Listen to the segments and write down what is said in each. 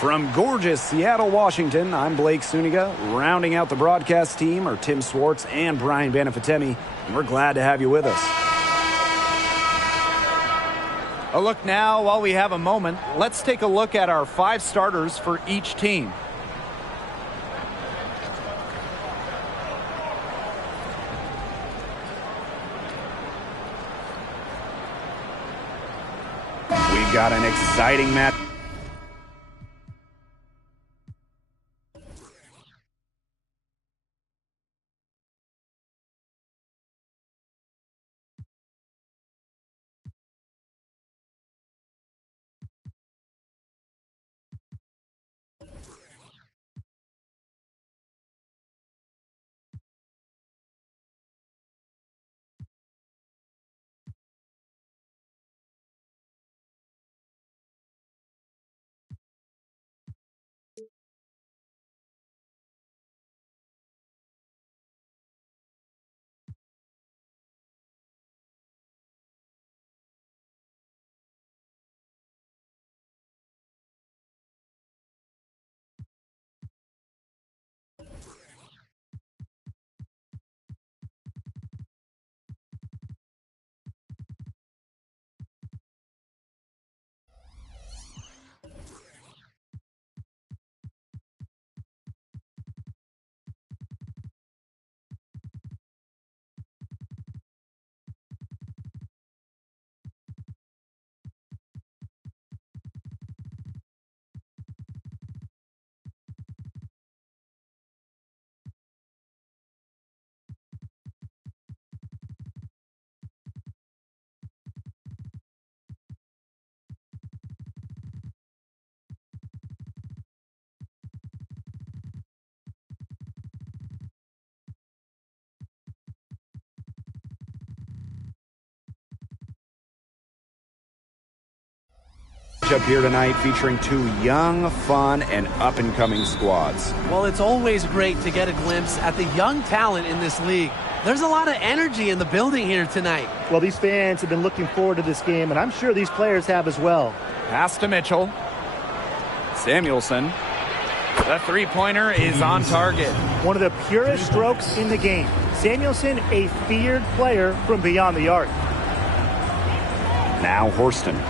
From gorgeous Seattle, Washington, I'm Blake Suniga. Rounding out the broadcast team are Tim Swartz and Brian Banafitemi, and we're glad to have you with us. A look now, while we have a moment, let's take a look at our 5 starters for each team. We've got an exciting match. Up here tonight featuring 2 young, fun, and up-and-coming squads. Well, it's always great to get a glimpse at the young talent in this league. There's a lot of energy in the building here tonight. Well, these fans have been looking forward to this game, and I'm sure these players have as well. Pass to Mitchell. Samuelson. The three-pointer is on target. One of the purest strokes in the game. Samuelson, a feared player from beyond the arc. Now Horston.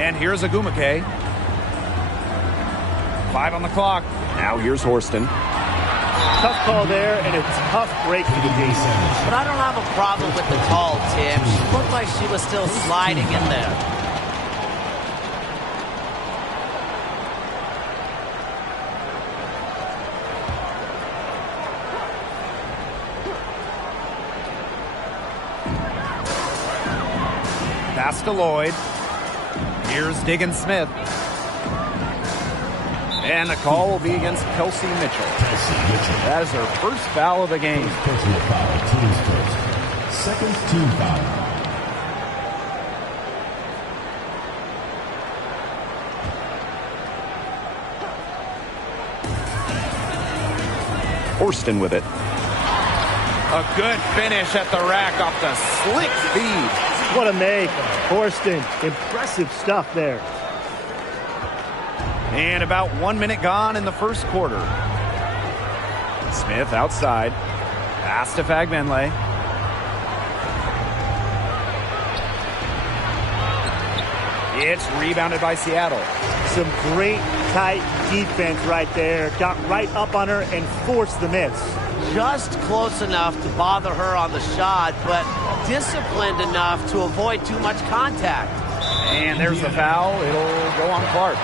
And here's Agumake. 5 on the clock. Now here's Horston. Tough call there, and a tough break for the game. But I don't have a problem with the call, Tim. She looked like she was still sliding in there. Pass to Lloyd. Here's Diggin Smith. And the call will be against Kelsey Mitchell. That is her first foul of the game. Personal foul, team's first. Second team foul. Horston with it. A good finish at the rack off the slick feed. What a make. Horston, impressive stuff there. And about 1 minute gone in the first quarter. Smith outside. Pass to Fagbenle. It's rebounded by Seattle. Some great tight defense right there. Got right up on her and forced the miss. Just close enough to bother her on the shot, but disciplined enough to avoid too much contact. And there's the foul. It'll go on Clark.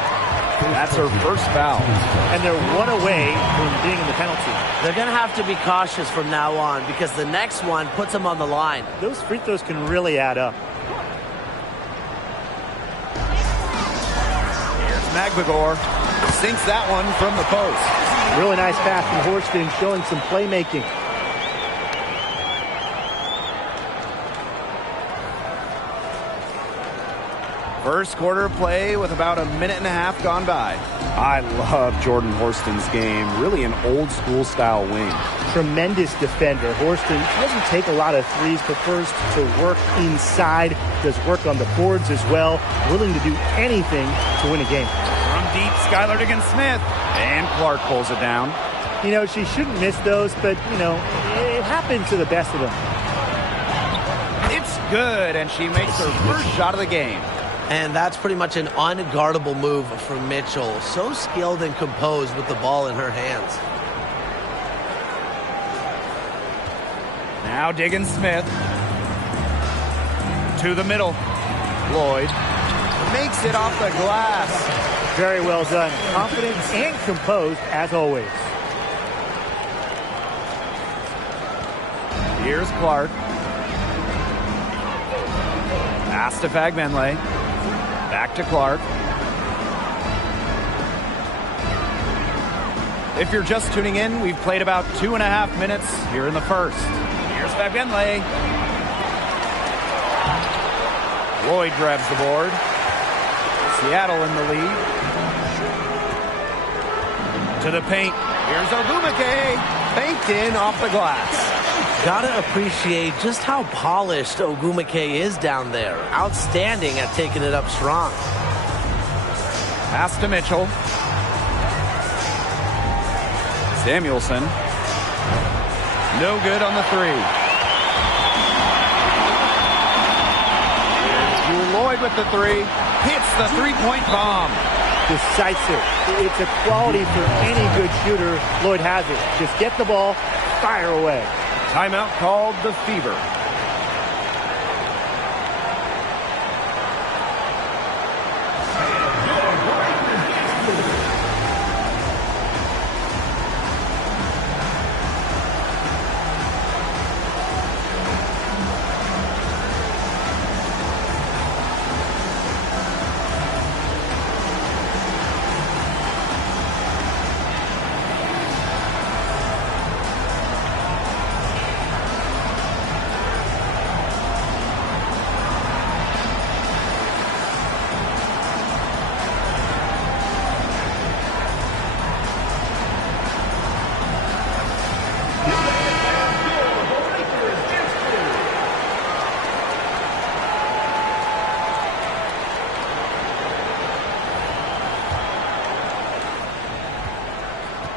That's her first foul. And they're 1 away from being in the penalty. They're going to have to be cautious from now on because the next one puts them on the line. Those free throws can really add up. Here's Magbagor. Sinks that one from the post. Really nice pass from Horston, showing some playmaking. First quarter play with about a minute and a half gone by. I love Jordan Horston's game. Really an old-school style wing. Tremendous defender. Horston doesn't take a lot of threes, prefers to work inside, does work on the boards as well, willing to do anything to win a game. From deep, Skylar Diggins-Smith. And Clark pulls it down. You know, she shouldn't miss those, but, you know, it happens to the best of them. It's good, and she makes her first shot of the game. And that's pretty much an unguardable move from Mitchell. So skilled and composed with the ball in her hands. Now Diggins-Smith. To the middle. Lloyd makes it off the glass. Very well done. Confident and composed, as always. Here's Clark. Pass to Fagbenle. Back to Clark. If you're just tuning in, we've played about 2.5 minutes here in the first. Here's Fagbenle. Lloyd grabs the board. Seattle in the lead. To the paint. Here's Ogumake. Banked in off the glass. Gotta appreciate just how polished Ogumake is down there. Outstanding at taking it up strong. Pass to Mitchell. Samuelson. No good on the three. Here's Lloyd with the three. Hits the three-point bomb. Decisive. It's a quality for any good shooter. Lloyd has it. Just get the ball, fire away. Timeout called the Fever.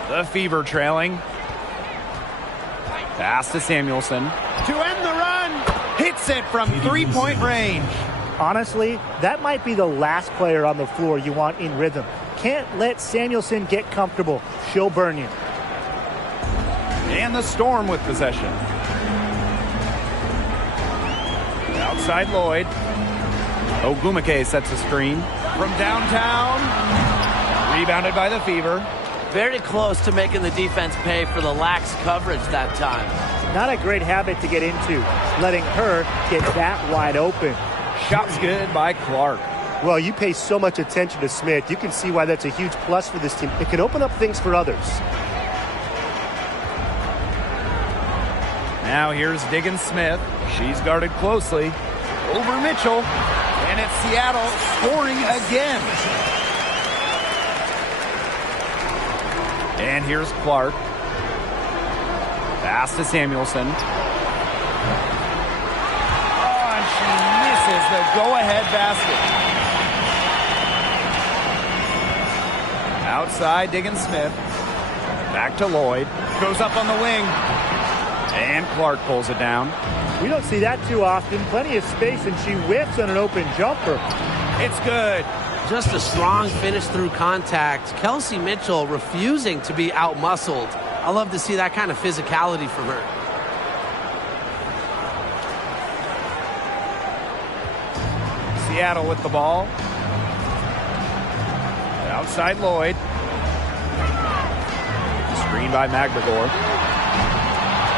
The Fever trailing. Pass to Samuelson. To end the run. Hits it from three-point range. Honestly, that might be the last player on the floor you want in rhythm. Can't let Samuelson get comfortable. She'll burn you. And the Storm with possession. Outside Lloyd. Ogumake sets a screen. From downtown. Rebounded by the Fever. Very close to making the defense pay for the lax coverage that time. Not a great habit to get into, letting her get that wide open. Shot's good by Clark. Well, you pay so much attention to Smith. You can see why that's a huge plus for this team. It can open up things for others. Now here's Diggins-Smith. She's guarded closely. Over Mitchell. And it's Seattle scoring again. And here's Clark. Pass to Samuelson. Oh, and she misses the go-ahead basket. Outside, Diggins-Smith. Back to Lloyd. Goes up on the wing. And Clark pulls it down. We don't see that too often. Plenty of space, and she whiffs on an open jumper. It's good. Just a strong finish through contact. Kelsey Mitchell refusing to be out-muscled. I love to see that kind of physicality from her. Seattle with the ball. Outside Lloyd. Screen by McGregor.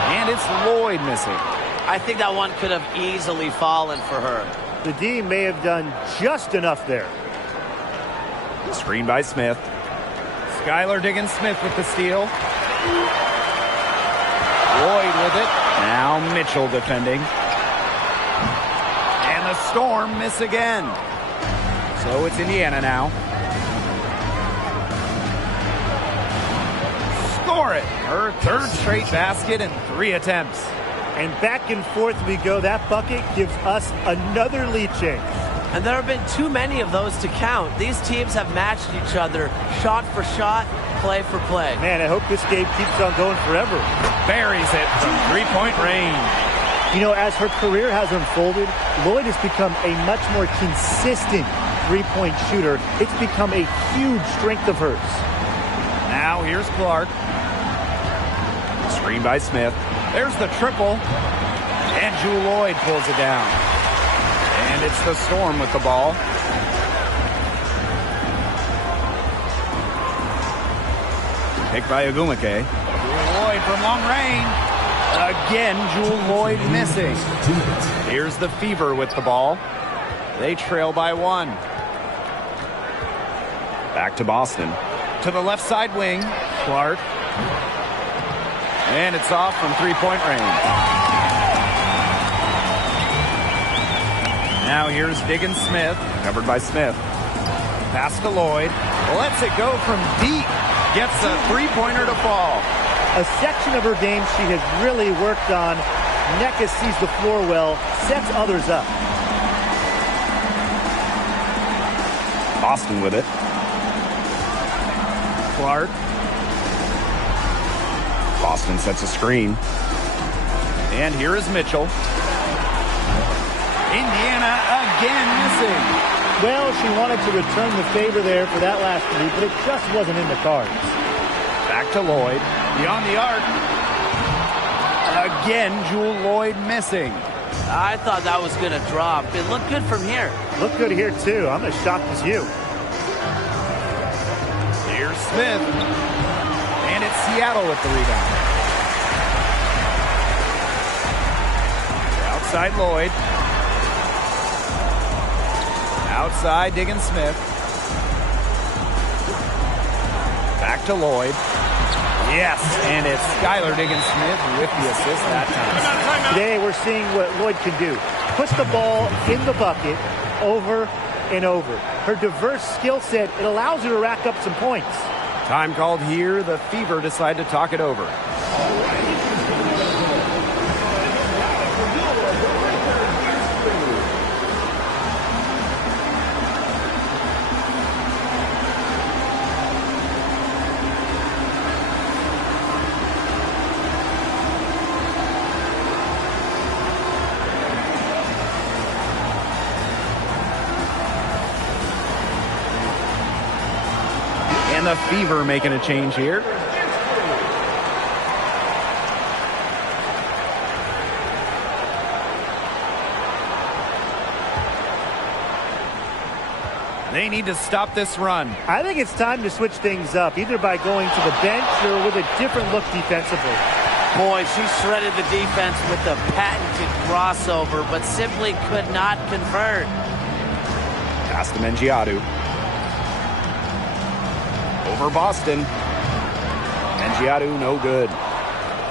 And it's Lloyd missing. I think that one could have easily fallen for her. The D may have done just enough there. Screen by Smith. Skylar Diggins-Smith with the steal. Lloyd with it. Now Mitchell defending. And the Storm miss again. So it's Indiana now. score it. Her third straight basket in 3 attempts. And back and forth we go. That bucket gives us another lead change. And there have been too many of those to count. These teams have matched each other shot for shot, play for play. Man, I hope this game keeps on going forever. Buries it from three-point range. You know, as her career has unfolded, Lloyd has become a much more consistent three-point shooter. It's become a huge strength of hers. Now here's Clark. Screen by Smith. There's the triple. And Jewel Lloyd pulls it down. And it's the Storm with the ball. Picked by Ogumake. Jewel Lloyd from long range. Again, Jewel Lloyd missing. Here's the Fever with the ball. They trail by 1. Back to Boston. To the left side wing, Clark. And it's off from three-point range. Now here's Diggins Smith. Covered by Smith. Pass to Lloyd. Lets it go from deep. Gets a three-pointer to fall. A section of her game she has really worked on. Nneka sees the floor well, sets others up. Boston with it. Clark. Boston sets a screen. And here is Mitchell. Indiana again missing. Well, she wanted to return the favor there for that last three, but it just wasn't in the cards. Back to Lloyd. Beyond the arc. Again, Jewel Lloyd missing. I thought that was going to drop. It looked good from here. Looked good here, too. I'm as shocked as you. Here's Smith. And it's Seattle with the rebound. Outside Lloyd. Outside Diggins Smith. Back to Lloyd. Yes, and it's Skylar Diggins Smith with the assist that time. Today we're seeing what Lloyd can do. Push the ball in the bucket over and over. Her diverse skill set, it allows her to rack up some points. Time called here. The Fever decide to talk it over. And the Fever making a change here. They need to stop this run. I think it's time to switch things up, either by going to the bench or with a different look defensively. Boy, she shredded the defense with the patented crossover, but simply could not convert. Pass to Mengiadu. Over Boston. Mengiadu, no good.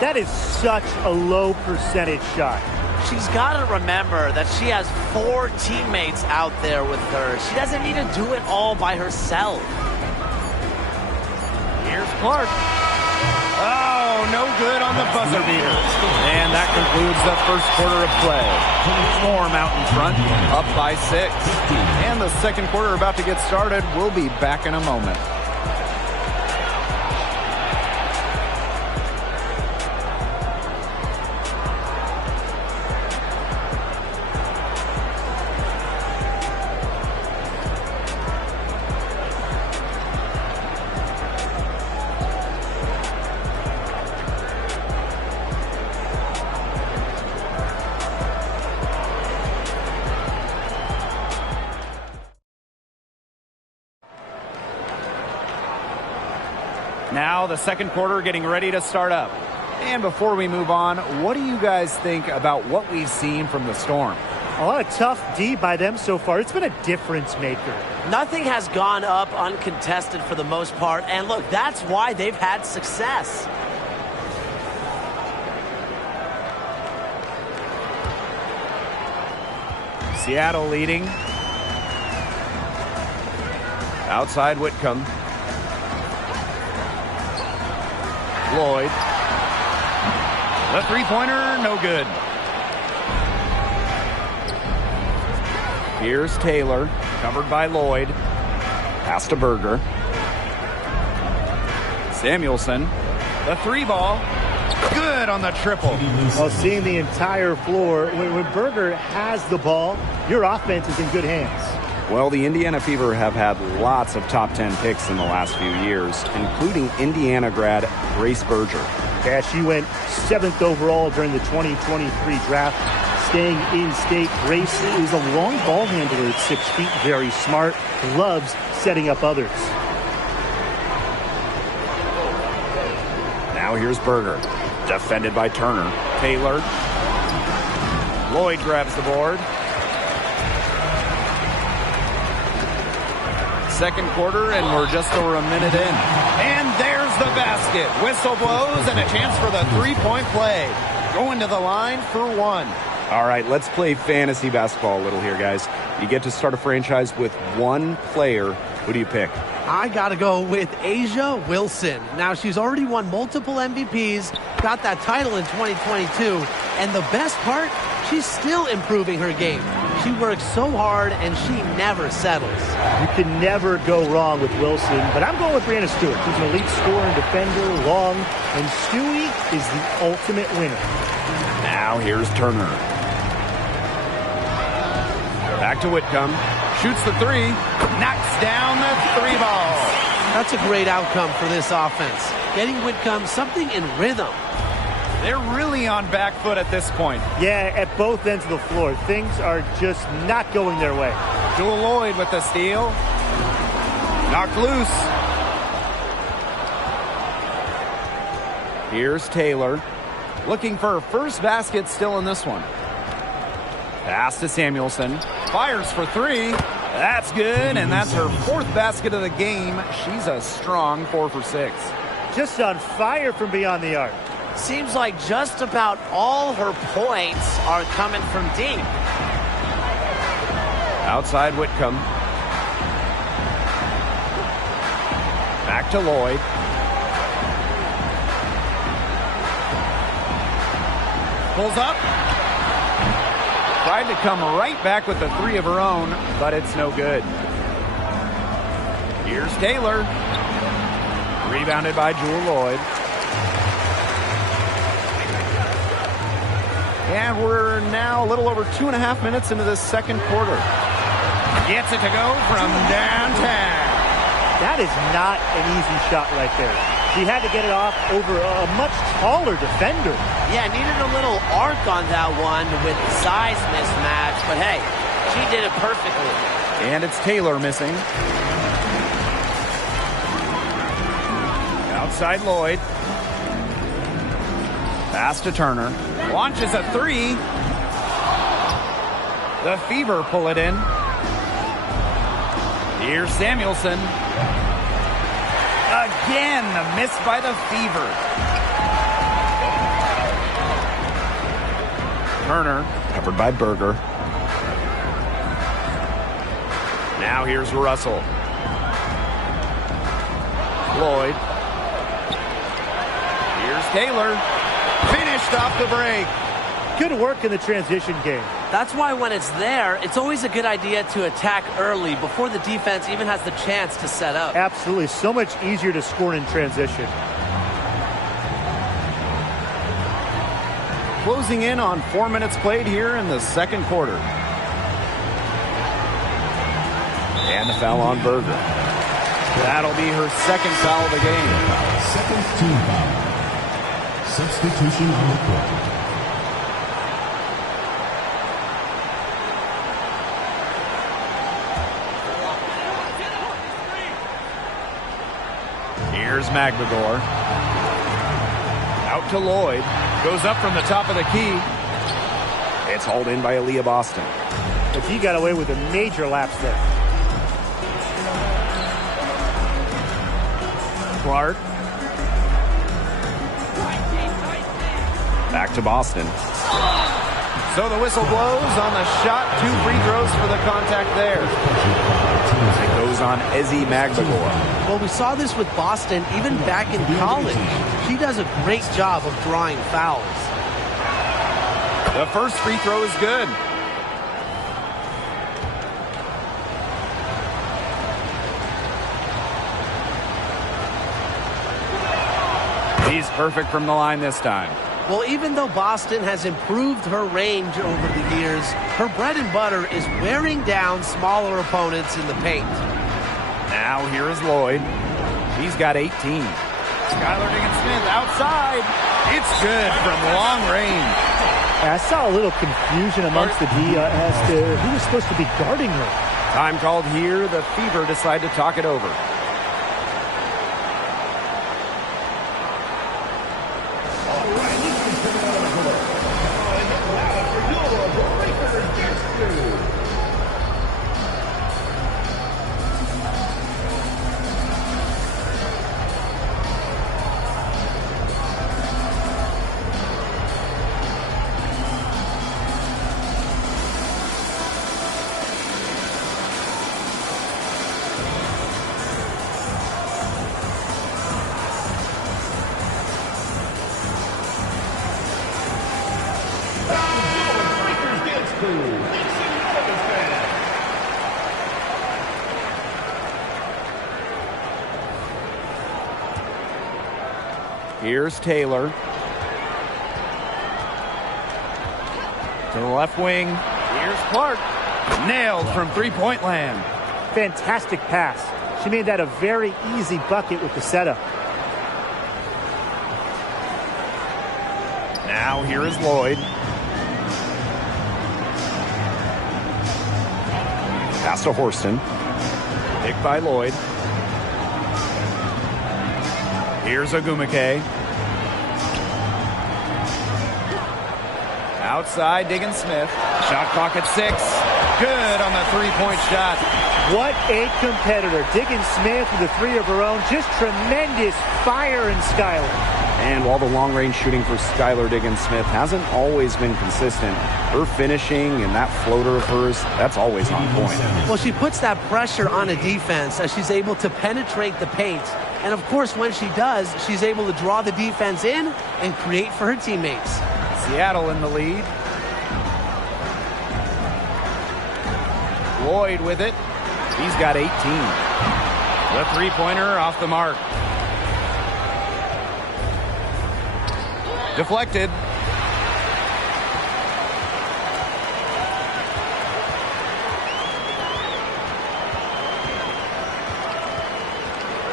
That is such a low percentage shot. She's got to remember that she has 4 teammates out there with her. She doesn't need to do it all by herself. Here's Clark. Oh, no good on the buzzer beater. And that concludes the first quarter of play. Storm out in front, up by 6. And the second quarter about to get started. We'll be back in a moment. Now the second quarter getting ready to start up. And before we move on, what do you guys think about what we've seen from the Storm? A lot of tough D by them so far. It's been a difference maker. Nothing has gone up uncontested for the most part. And look, that's why they've had success. Seattle leading. Outside Whitcomb. Lloyd. The three-pointer, no good. Here's Taylor, covered by Lloyd. Pass to Berger. Samuelson, the three ball. Good on the triple. Well, seeing the entire floor, when Berger has the ball, your offense is in good hands. Well, the Indiana Fever have had lots of top 10 picks in the last few years, including Indiana grad Grace Berger. Yeah, she went 7th overall during the 2023 draft. Staying in state, Grace is a long ball handler at 6 feet, very smart, loves setting up others. Now here's Berger, defended by Turner. Taylor. Lloyd grabs the board. Second quarter, and we're just over a minute in. And there's the basket. Whistle blows, and a chance for the three-point play. Going to the line for one. All right, let's play fantasy basketball a little here, guys. You get to start a franchise with one player. Who do you pick? I got to go with A'ja Wilson. Now, she's already won multiple MVPs, got that title in 2022, and the best part, she's still improving her game. She works so hard, and she never settles. You can never go wrong with Wilson, but I'm going with Brianna Stewart. She's an elite scorer and defender, long, and Stewie is the ultimate winner. Now here's Turner. Back to Whitcomb. Shoots the three, knocks down the three ball. That's a great outcome for this offense. Getting Whitcomb something in rhythm. They're really on back foot at this point. Yeah, at both ends of the floor. Things are just not going their way. Jewel Lloyd with the steal. Knocked loose. Here's Taylor. Looking for her first basket still in this one. Pass to Samuelson. Fires for three. That's good, and that's her fourth basket of the game. She's a strong 4 for 6. Just on fire from beyond the arc. Seems like just about all her points are coming from deep. Outside Whitcomb. Back to Lloyd. Pulls up. Tried to come right back with the three of her own, but it's no good. Here's Taylor. Rebounded by Jewel Lloyd. And we're now a little over 2.5 minutes into this second quarter. Gets it to go from downtown. That is not an easy shot right there. She had to get it off over a much taller defender. Yeah, needed a little arc on that one with the size mismatch, but hey, she did it perfectly. And it's Taylor missing. Outside Lloyd. Pass to Turner. Launches a three. The Fever pull it in. Here's Samuelson. Again, the miss by the Fever. Turner, covered by Berger. Now here's Russell. Lloyd. Here's Taylor. Finished off the break. Good work in the transition game. That's why when it's there, it's always a good idea to attack early before the defense even has the chance to set up. Absolutely. So much easier to score in transition. Closing in on 4 minutes played here in the second quarter. And the foul on Berger. That'll be her second foul of the game. Second team foul. Substitution on the court. Here's Magdagor. Out to Lloyd. Goes up from the top of the key. It's hauled in by Aaliyah Boston. But he got away with a major lapse there. Clark. Back to Boston. So the whistle blows on the shot. 2 free throws for the contact there. It goes on Ezzy Magdagor. Well, we saw this with Boston even back in college. She does a great job of drawing fouls. The first free throw is good. He's perfect from the line this time. Well, even though Boston has improved her range over the years, her bread and butter is wearing down smaller opponents in the paint. Now here is Lloyd. He's got 18. Skylar Diggins-Smith outside. It's good from long range. I saw a little confusion amongst the D as to who was supposed to be guarding her. Time called here. The Fever decide to talk it over. Here's Taylor. To the left wing. Here's Clark. Nailed from three-point land. Fantastic pass. She made that a very easy bucket with the setup. Now here is Lloyd. Pass to Horston. Picked by Lloyd. Here's Ogumake. Outside, Diggins-Smith. Shot clock at 6. Good on the three-point shot. What a competitor. Diggins-Smith with a three of her own. Just tremendous fire in Skylar. And while the long-range shooting for Skylar Diggins-Smith hasn't always been consistent, her finishing and that floater of hers, that's always on point. Well, she puts that pressure on a defense as she's able to penetrate the paint. And, of course, when she does, she's able to draw the defense in and create for her teammates. Seattle in the lead. Lloyd with it. He's got 18. The three-pointer off the mark. Deflected.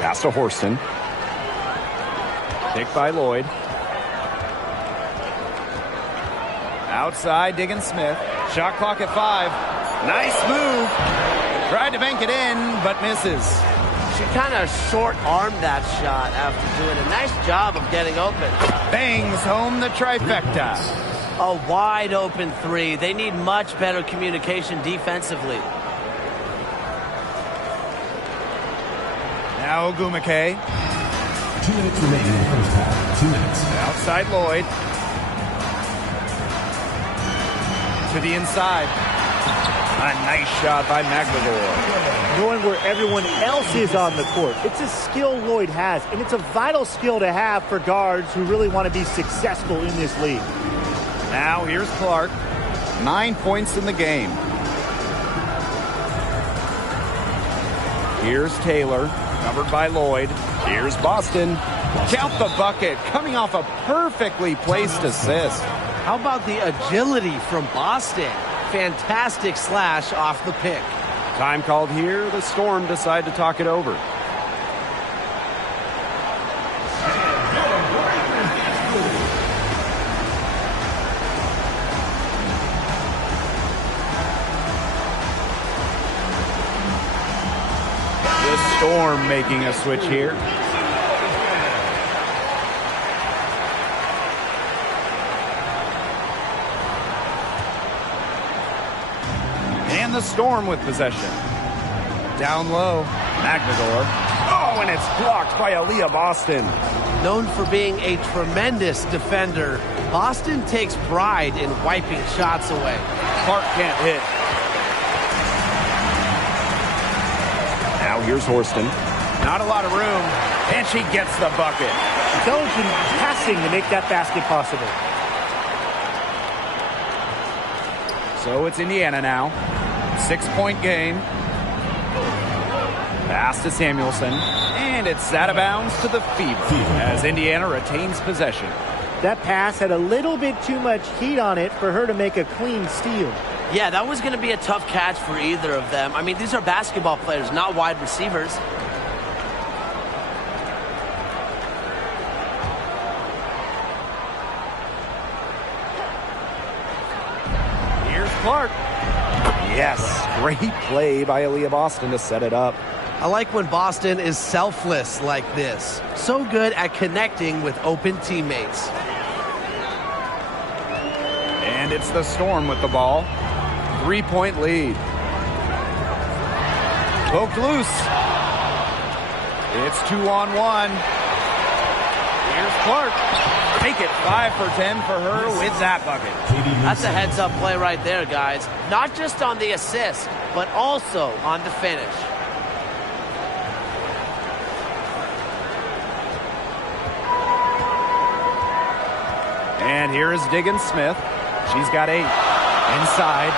Pass to Horston. Picked by Lloyd. Outside, Diggins-Smith. Shot clock at 5. Nice move. Tried to bank it in, but misses. She kind of short-armed that shot after doing a nice job of getting open. Bangs home the trifecta. A wide-open three. They need much better communication defensively. Now Ogumake. 2 minutes remaining in the first half. 2 minutes. Outside Lloyd. To the inside. A nice shot by McLaughlin. Knowing where everyone else is on the court. It's a skill Lloyd has, and it's a vital skill to have for guards who really want to be successful in this league. Now here's Clark. 9 points in the game. Here's Taylor. Covered by Lloyd. Here's Boston. Count the bucket. Coming off a perfectly placed assist. How about the agility from Boston? Fantastic slash off the pick. Time called here. The Storm decide to talk it over. The Storm making a switch here. And the Storm with possession. Down low, Magdador. Oh, and it's blocked by Aaliyah Boston. Known for being a tremendous defender, Boston takes pride in wiping shots away. Clark can't hit. Now here's Horston. Not a lot of room, and she gets the bucket. Intelligent passing to make that basket possible. So it's Indiana now. 6-point game. Pass to Samuelson. And it's out of bounds to the Fever as Indiana retains possession. That pass had a little bit too much heat on it for her to make a clean steal. Yeah, that was going to be a tough catch for either of them. I mean, these are basketball players, not wide receivers. Here's Clark. Yes, great play by Aaliyah Boston to set it up. I like when Boston is selfless like this. So good at connecting with open teammates. And it's the Storm with the ball. 3-point lead. Poked loose. It's 2-on-1. Here's Clark. Make it 5 for 10 for her with that bucket. That's a heads-up play right there, guys. Not just on the assist, but also on the finish. And here is Diggins Smith. She's got 8. Inside.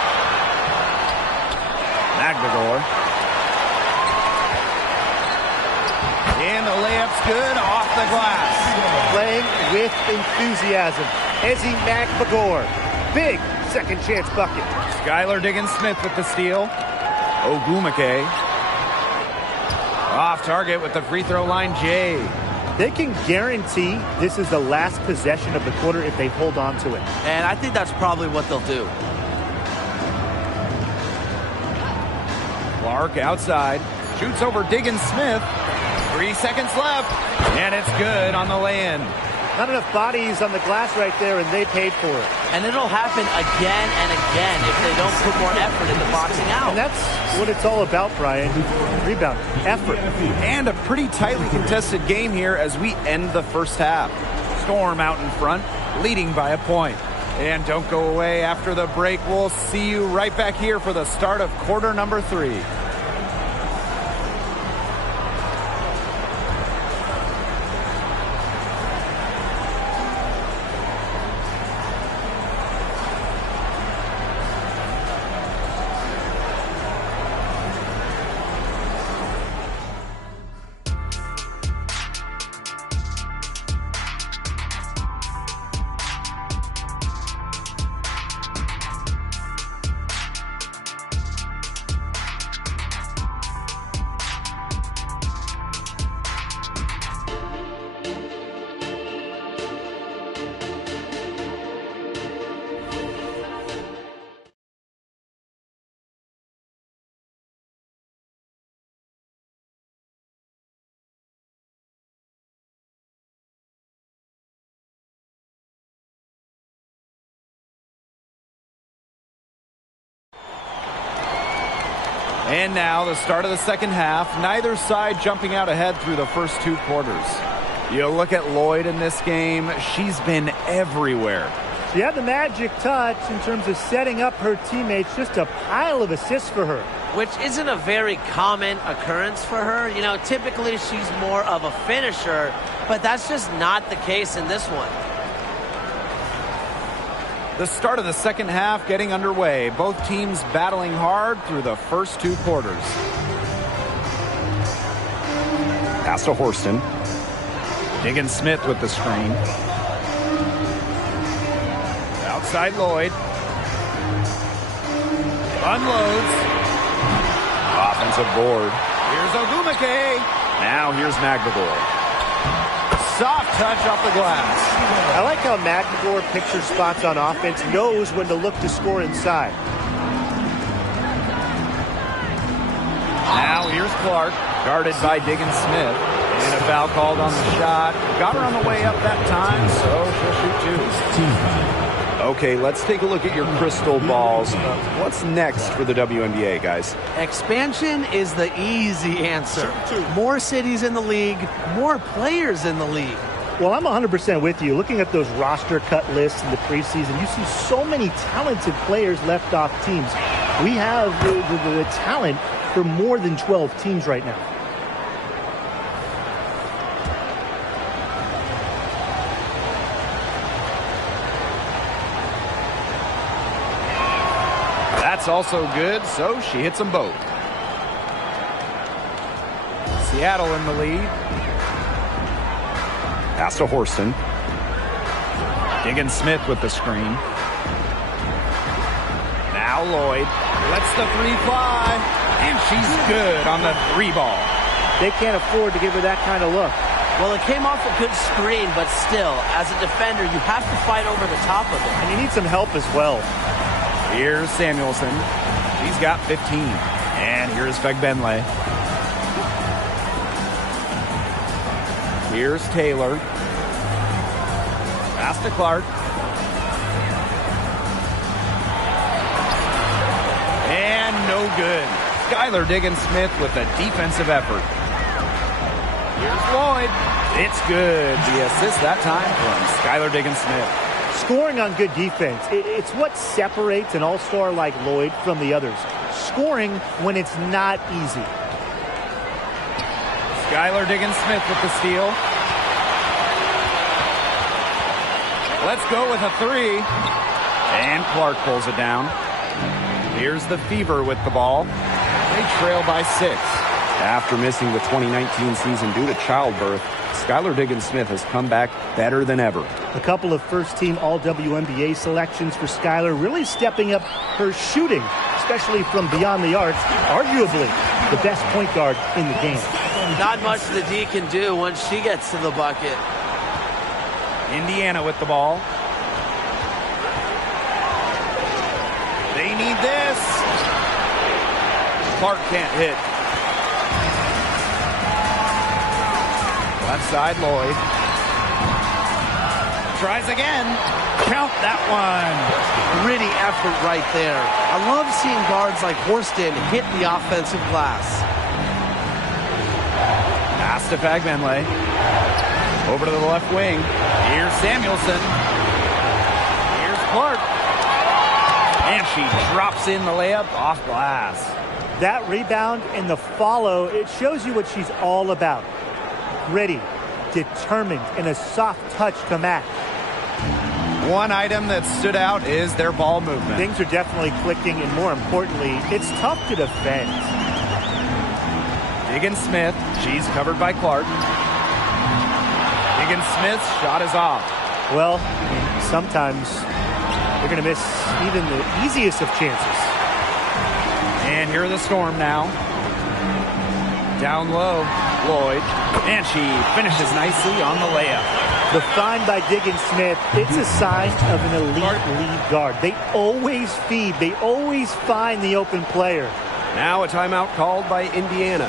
Magdagor. And the layup's good off the glass. Playing with enthusiasm. Ezzy Magdagor. Big second chance bucket. Skylar Diggins Smith with the steal. Ogumake. Off target with the free throw line, Jay. They can guarantee this is the last possession of the quarter if they hold on to it. And I think that's probably what they'll do. Clark outside. Shoots over Diggins Smith. 3 seconds left. And it's good on the lay-in. Not enough bodies on the glass right there, and they paid for it. And it'll happen again and again if they don't put more effort into boxing out. And that's what it's all about, Brian. Rebound, effort. And a pretty tightly contested game here as we end the first half. Storm out in front, leading by a point. And don't go away after the break. We'll see you right back here for the start of quarter number 3. And now the start of the second half. Neither side jumping out ahead through the first 2 quarters. You look at Lloyd in this game. She's been everywhere. She had the magic touch in terms of setting up her teammates. Just a pile of assists for her. Which isn't a very common occurrence for her. You know, typically she's more of a finisher, but that's just not the case in this one. The start of the second half getting underway. Both teams battling hard through the first 2 quarters. Pass to Horston. Diggins Smith with the screen. Outside Lloyd. Unloads. Offensive board. Here's Ogumake. Now here's Magdagor. Soft touch off the glass. I like how Magdagor picks her spots on offense, knows when to look to score inside. Now here's Clark, guarded by Diggins Smith. And a foul called on the shot. Got her on the way up that time, so she'll shoot 2. Team foul. Okay, let's take a look at your crystal balls. What's next for the WNBA, guys? Expansion is the easy answer. More cities in the league, more players in the league. Well, I'm 100% with you. Looking at those roster cut lists in the preseason, you see so many talented players left off teams. We have the talent for more than 12 teams right now. That's also good, so she hits them both. Seattle in the lead. Pass to Horston. Diggins-Smith with the screen. Now Lloyd lets the three fly, and she's good on the three ball. They can't afford to give her that kind of look. Well, it came off a good screen, but still, as a defender, you have to fight over the top of it. And you need some help as well. Here's Samuelson. She's got 15. And here's Fegbenle. Here's Taylor. Pass to Clark. And no good. Skylar Diggins-Smith with a defensive effort. Here's Lloyd. It's good. The assist that time from Skylar Diggins-Smith. Scoring on good defense, it's what separates an all-star like Lloyd from the others. Scoring when it's not easy. Skylar Diggins-Smith with the steal. Let's go with a three. And Clark pulls it down. Here's the Fever with the ball. They trail by 6. After missing the 2019 season due to childbirth, Skylar Diggins-Smith has come back better than ever. A couple of first-team All-WNBA selections for Skylar, really stepping up her shooting, especially from beyond the arc, arguably the best point guard in the game. Not much the D can do once she gets to the bucket. Indiana with the ball. They need this. Clark can't hit. Left side, Lloyd. Tries again. Count that one. Gritty effort right there. I love seeing guards like Horston hit the offensive glass. Pass to Fagbenle. Over to the left wing. Here's Samuelson. Here's Clark. And she drops in the layup off glass. That rebound and the follow, it shows you what she's all about. Gritty, determined, and a soft touch to match. One item that stood out is their ball movement. Things are definitely clicking, and more importantly, it's tough to defend. Diggins-Smith, she's covered by Clark. Diggins-Smith's shot is off. Well, sometimes they're going to miss even the easiest of chances. And here are the Storm now. Down low, Lloyd. And she finishes nicely on the layup. The find by Diggins-Smith, it's a sign of an elite lead guard. They always feed. They always find the open player. Now a timeout called by Indiana.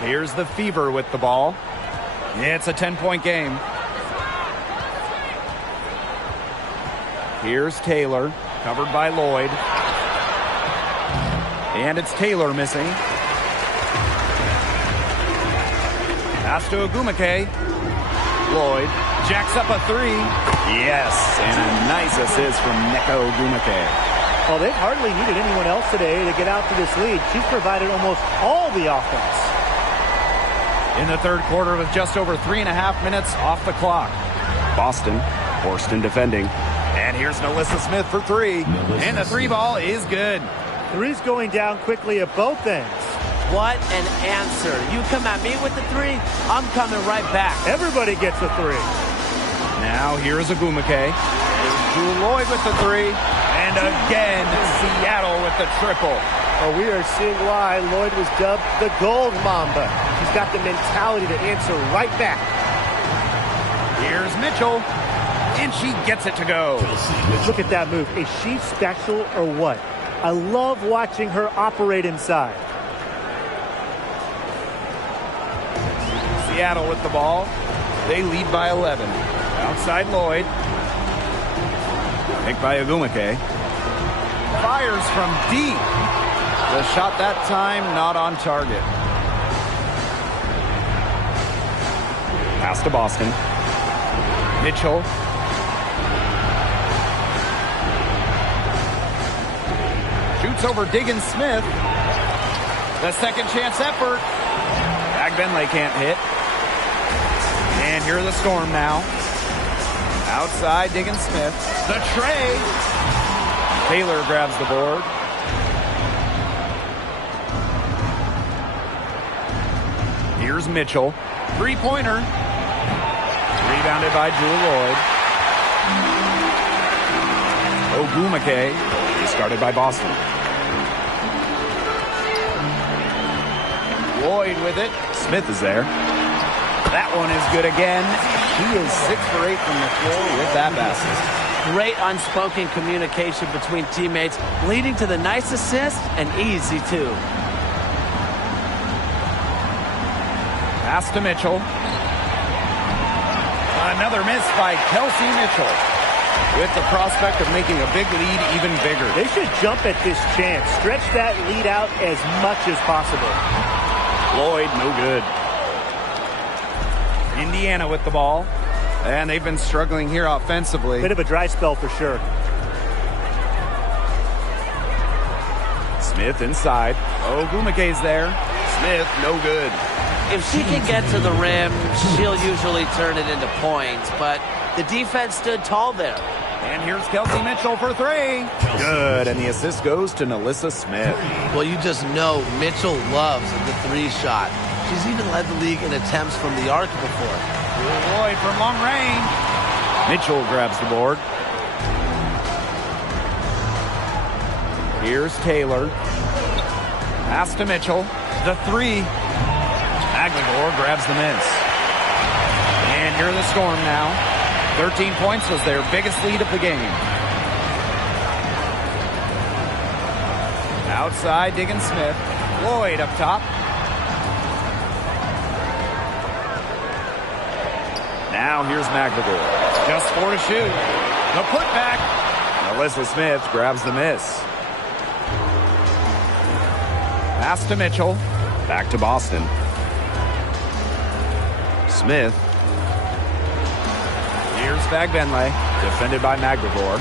Here's the Fever with the ball. It's a 10-point game. Here's Taylor, covered by Lloyd. And it's Taylor missing. Pass to Agumake. Lloyd jacks up a three. Yes, and a nice assist from Neko Agumake. Well, they've hardly needed anyone else today to get out to this lead. She's provided almost all the offense. In the third quarter with just over 3.5 minutes off the clock. Boston, Horston defending. And here's Nalissa Smith for three. And the three ball is good. Three's going down quickly at both ends. What an answer. You come at me with the three, I'm coming right back. Everybody gets a three. Now here's Agumake. Lloyd with the three. And again, Seattle with the triple. Well, we are seeing why Lloyd was dubbed the Gold Mamba. She's got the mentality to answer right back. Here's Mitchell, and she gets it to go. Look at that move. Is she special or what? I love watching her operate inside. Seattle with the ball. They lead by 11. Outside Lloyd. Picked by Ogumake. Fires from deep. The shot that time not on target. Pass to Boston. Mitchell. Shoots over Diggins Smith. The second chance effort. Benley can't hit. And here are the Storm now. Outside Diggins Smith. The tray. Taylor grabs the board. Here's Mitchell. Three-pointer. Rebounded by Jewel Lloyd. Ogumake. Discarded by Boston. Lloyd with it. Smith is there. That one is good again. He is 6 for 8 from the floor with that basket. Great unspoken communication between teammates, leading to the nice assist and easy two. Pass to Mitchell. Another miss by Kelsey Mitchell, with the prospect of making a big lead even bigger. They should jump at this chance. Stretch that lead out as much as possible. Lloyd, no good. Indiana with the ball. And they've been struggling here offensively. Bit of a dry spell for sure. Smith inside. Ogumake's there. Smith, no good. If she can get to the rim, she'll usually turn it into points, but the defense stood tall there. And here's Kelsey Mitchell for three. Good, and the assist goes to Nalissa Smith. Well, you just know Mitchell loves the three shot. She's even led the league in attempts from the arc before. Lloyd from long range. Mitchell grabs the board. Here's Taylor. Pass to Mitchell. The three. Aguilar grabs the miss. And here are the Storm now. 13 points was their biggest lead of the game. Outside, Diggins Smith. Lloyd up top. Now here's Magdagor. Just 4 to shoot. The putback. Nalissa Smith grabs the miss. Pass to Mitchell. Back to Boston. Smith. Here's Benley. Defended by Magdagor.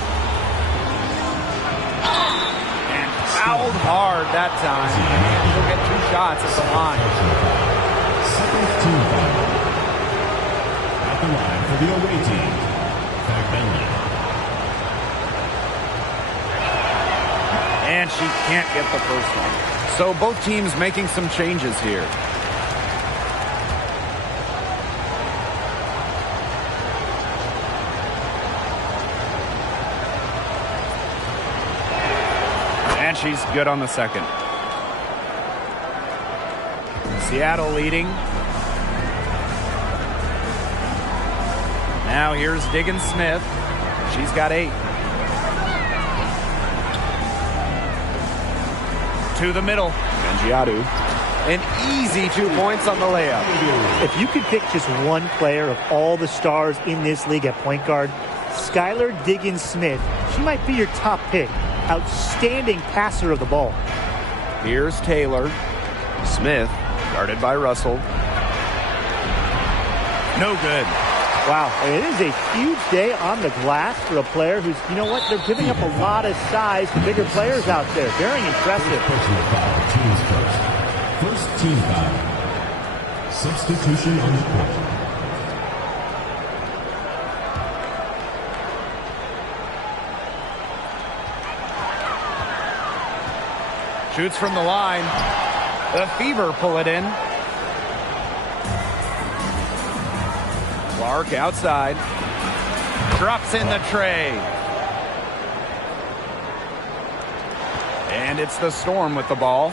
And fouled hard that time. And he'll get 2 shots at the line. Second team foul. At the line for the away team, Benley. And she can't get the first one. So both teams making some changes here. And she's good on the second. Seattle leading. Now here's Diggins Smith. She's got 8. To the middle. Bengiadu. An easy 2 points on the layup. If you could pick just one player of all the stars in this league at point guard, Skylar Diggins Smith, she might be your top pick. Outstanding passer of the ball. Here's Taylor. Smith, guarded by Russell. No good. Wow, it is a huge day on the glass for a player who's, you know what, they're giving up a lot of size to bigger players out there. Very impressive. Personal foul, teams first. First team foul. Substitution on the court. Shoots from the line. The Fever pull it in. Clark outside. Drops in the tray. And it's the Storm with the ball.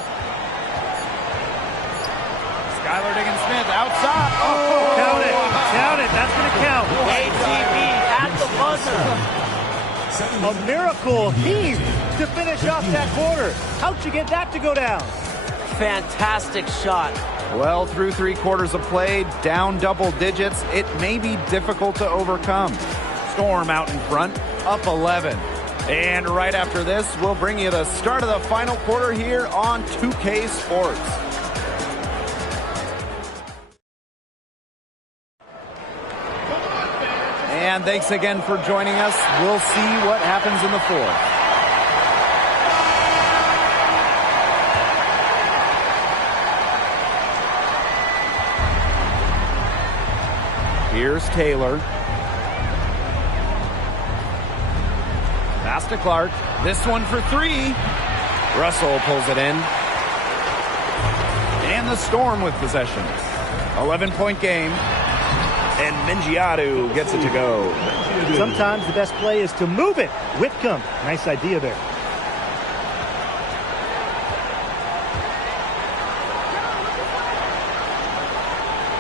Skylar Diggins-Smith outside. Oh, count it. Count it. That's going to count. ATV at the buzzer. A miracle heave to finish off that quarter. How'd you get that to go down? Fantastic shot. Well, through 3 quarters of play, down double digits, it may be difficult to overcome. Storm out in front, up 11. And right after this, we'll bring you the start of the final quarter here on 2K Sports. And thanks again for joining us. We'll see what happens in the fourth. Here's Taylor. Pass to Clark. This one for 3. Russell pulls it in. And the Storm with possession. 11-point game. And Mingiadu gets it to go. Sometimes the best play is to move it. Whitcomb, nice idea there.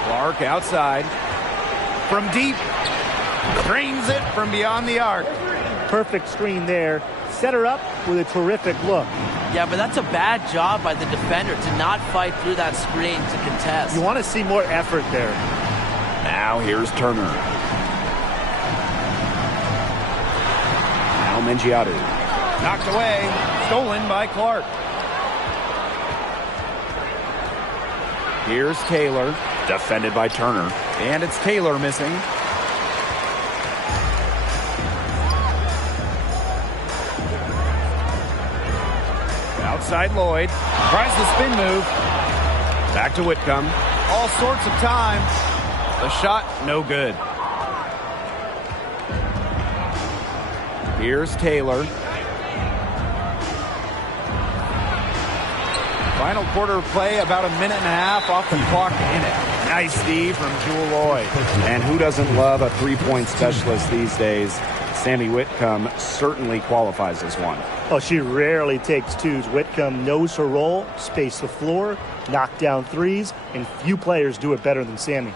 Clark outside. From deep. Drains it from beyond the arc. Perfect screen there. Set her up with a terrific look. Yeah, but that's a bad job by the defender to not fight through that screen to contest. You want to see more effort there. Now here's Turner. Now Mingiadu. Knocked away. Stolen by Clark. Here's Taylor. Defended by Turner. And it's Taylor missing. Outside Lloyd. Tries the spin move. Back to Whitcomb. All sorts of time. The shot, no good. Here's Taylor. Final quarter of play, about a minute and a half off the clock in it. Nice D from Jewel Lloyd. And who doesn't love a three-point specialist these days? Sammy Whitcomb certainly qualifies as one. Oh, she rarely takes twos. Whitcomb knows her role, space the floor, knock down threes, and few players do it better than Sammy.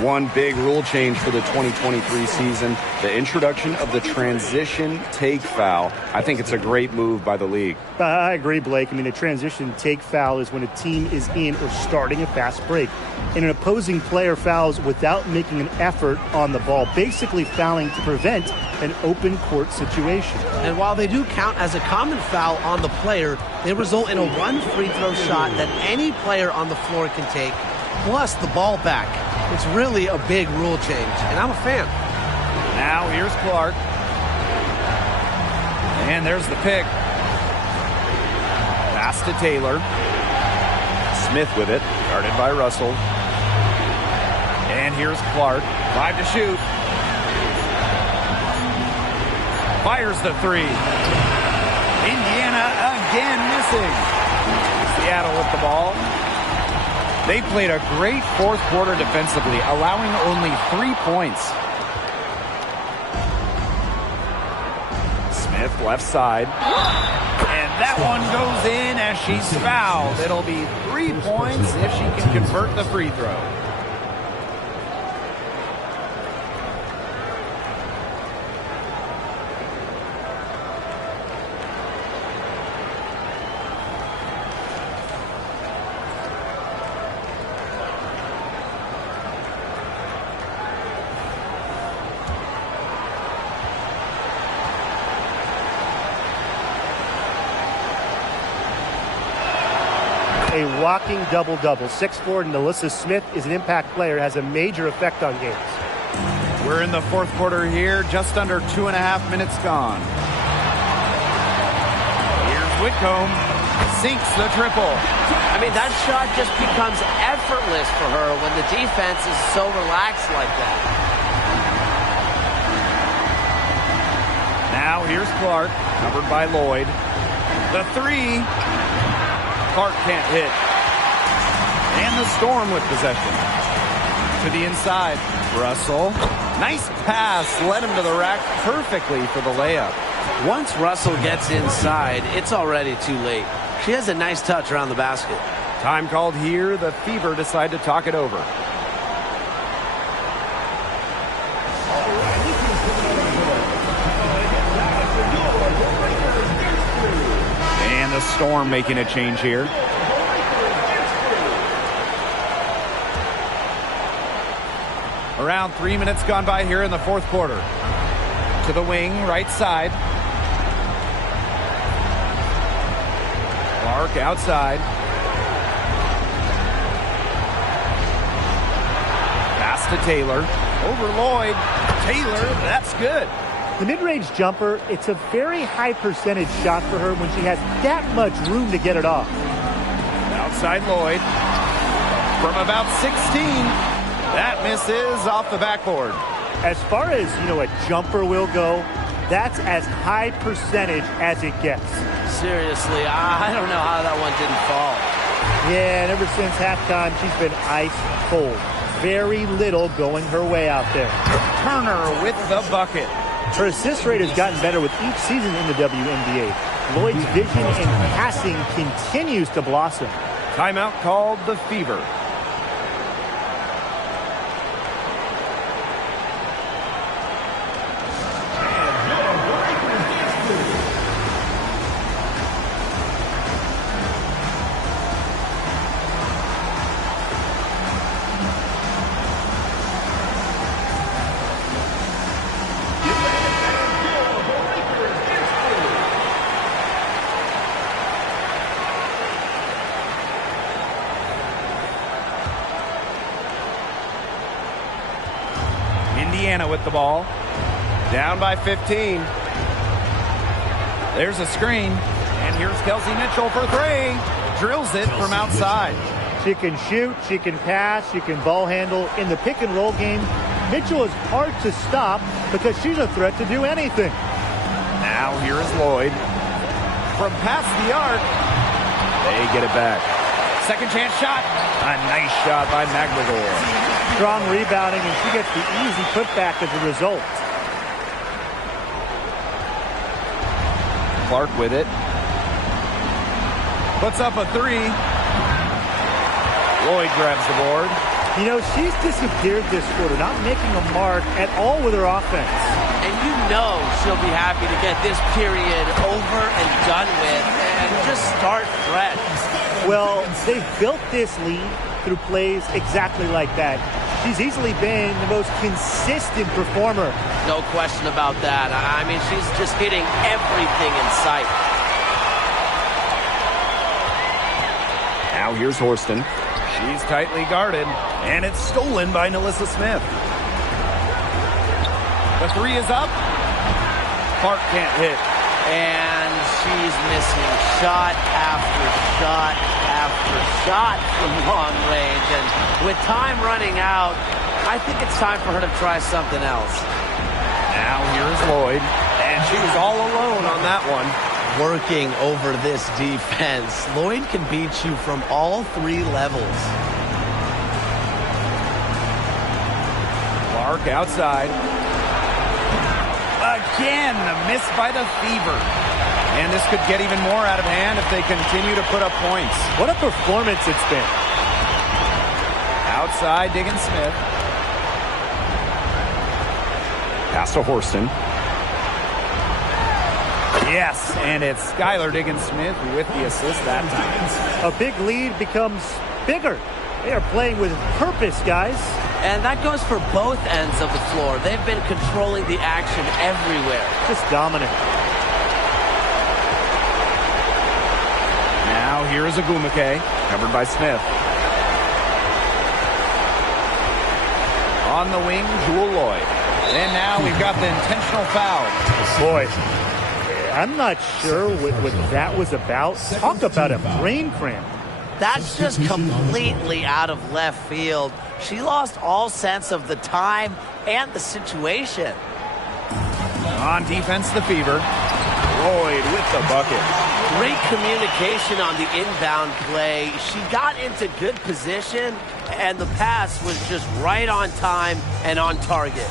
One big rule change for the 2023 season, the introduction of the transition take foul. I think it's a great move by the league. I agree, Blake. I mean, a transition take foul is when a team is in or starting a fast break, and an opposing player fouls without making an effort on the ball, basically fouling to prevent an open court situation. And while they do count as a common foul on the player, they result in a 1 free throw shot that any player on the floor can take, plus the ball back. It's really a big rule change, and I'm a fan. Now here's Clark. And there's the pick. Pass to Taylor. Smith with it, guarded by Russell. And here's Clark. 5 to shoot. Fires the 3. Indiana again missing. Seattle with the ball. They played a great fourth quarter defensively, allowing only 3 points. Smith left side. And that one goes in as she's fouled. It'll be 3 points if she can convert the free throw. A walking double-double. 6'4" Nalissa Smith is an impact player, has a major effect on games. We're in the fourth quarter here, just under 2.5 minutes gone. Here's Whitcomb, sinks the triple. I mean, that shot just becomes effortless for her when the defense is so relaxed like that. Now here's Clark, covered by Lloyd. The 3. Clark can't hit. And the Storm with possession. To the inside. Russell. Nice pass. Led him to the rack perfectly for the layup. Once Russell gets inside, it's already too late. She has a nice touch around the basket. Time called here. The Fever decide to talk it over. And the Storm making a change here. Around 3 minutes gone by here in the fourth quarter. To the wing, right side. Clark outside. Pass to Taylor. Over Lloyd. Taylor, that's good. The mid-range jumper, it's a very high percentage shot for her when she has that much room to get it off. Outside Lloyd. From about 16. That misses off the backboard. As far as, a jumper will go, that's as high percentage as it gets. Seriously, I don't know how that one didn't fall. Yeah, and ever since halftime, she's been ice cold. Very little going her way out there. Turner with the bucket. Her assist rate has gotten better with each season in the WNBA. Lloyd's vision and passing continues to blossom. Timeout called the Fever. Indiana with the ball. Down by 15. There's a screen. And here's Kelsey Mitchell for three. Drills it from outside. She can shoot, she can pass, she can ball handle. In the pick and roll game, Mitchell is hard to stop because she's a threat to do anything. Now here is Lloyd. From past the arc. They get it back. Second chance shot. A nice shot by McGregor. Strong rebounding, and she gets the easy putback as a result. Clark with it. Puts up a three. Lloyd grabs the board. She's disappeared this quarter, not making a mark at all with her offense. And she'll be happy to get this period over and done with and just start fresh. Well, they've built this lead through plays exactly like that. She's easily been the most consistent performer. No question about that. I mean, she's just hitting everything in sight. Now here's Horston. She's tightly guarded, and it's stolen by Nalissa Smith. The three is up. Clark can't hit. And she's missing shot after shot after shot from long range. And with time running out, I think it's time for her to try something else. Now here's Lloyd. And she was all alone on that one. Working over this defense. Lloyd can beat you from all three levels. Clark outside. Again, a miss by the Fever. And this could get even more out of hand if they continue to put up points. What a performance it's been. Outside, Diggins Smith. Pass to Horston. Yes, and it's Skylar Diggins Smith with the assist that time. A big lead becomes bigger. They are playing with purpose, guys. And that goes for both ends of the floor. They've been controlling the action everywhere. Just dominant. Now here is Agumake, covered by Smith. On the wing, Jewel Lloyd. And now we've got the intentional foul. Boy, I'm not sure what that was about. Talk about a brain cramp. That's just completely out of left field. She lost all sense of the time and the situation. On defense, the Fever. Lloyd with the bucket. Great communication on the inbound play. She got into good position, and the pass was just right on time and on target.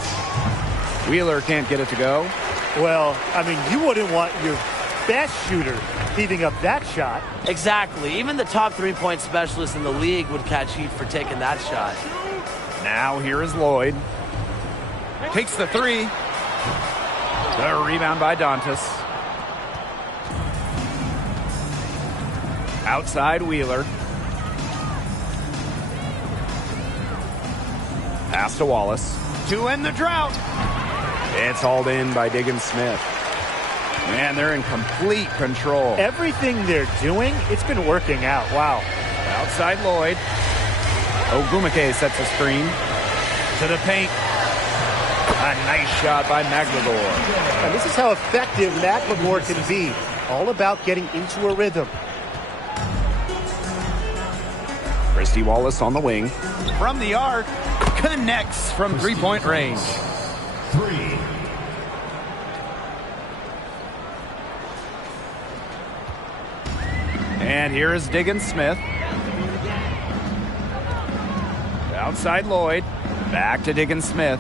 Wheeler can't get it to go. Well, I mean, you wouldn't want your best shooter heaving up that shot. Exactly. Even the top three-point specialist in the league would catch heat for taking that shot. Now here is Lloyd. Takes the three. The rebound by Dantas. Outside Wheeler. Pass to Wallace. To end the drought. It's hauled in by Diggins Smith. Man, they're in complete control. Everything they're doing, it's been working out. Wow. Outside Lloyd. Ogumake sets a screen. To the paint. A nice shot by McLegore. And this is how effective McLegore can be. All about getting into a rhythm. Christie Wallace on the wing. From the arc. Connects from three-point range. 3. And here is Diggins Smith. Outside Lloyd. Back to Diggins Smith.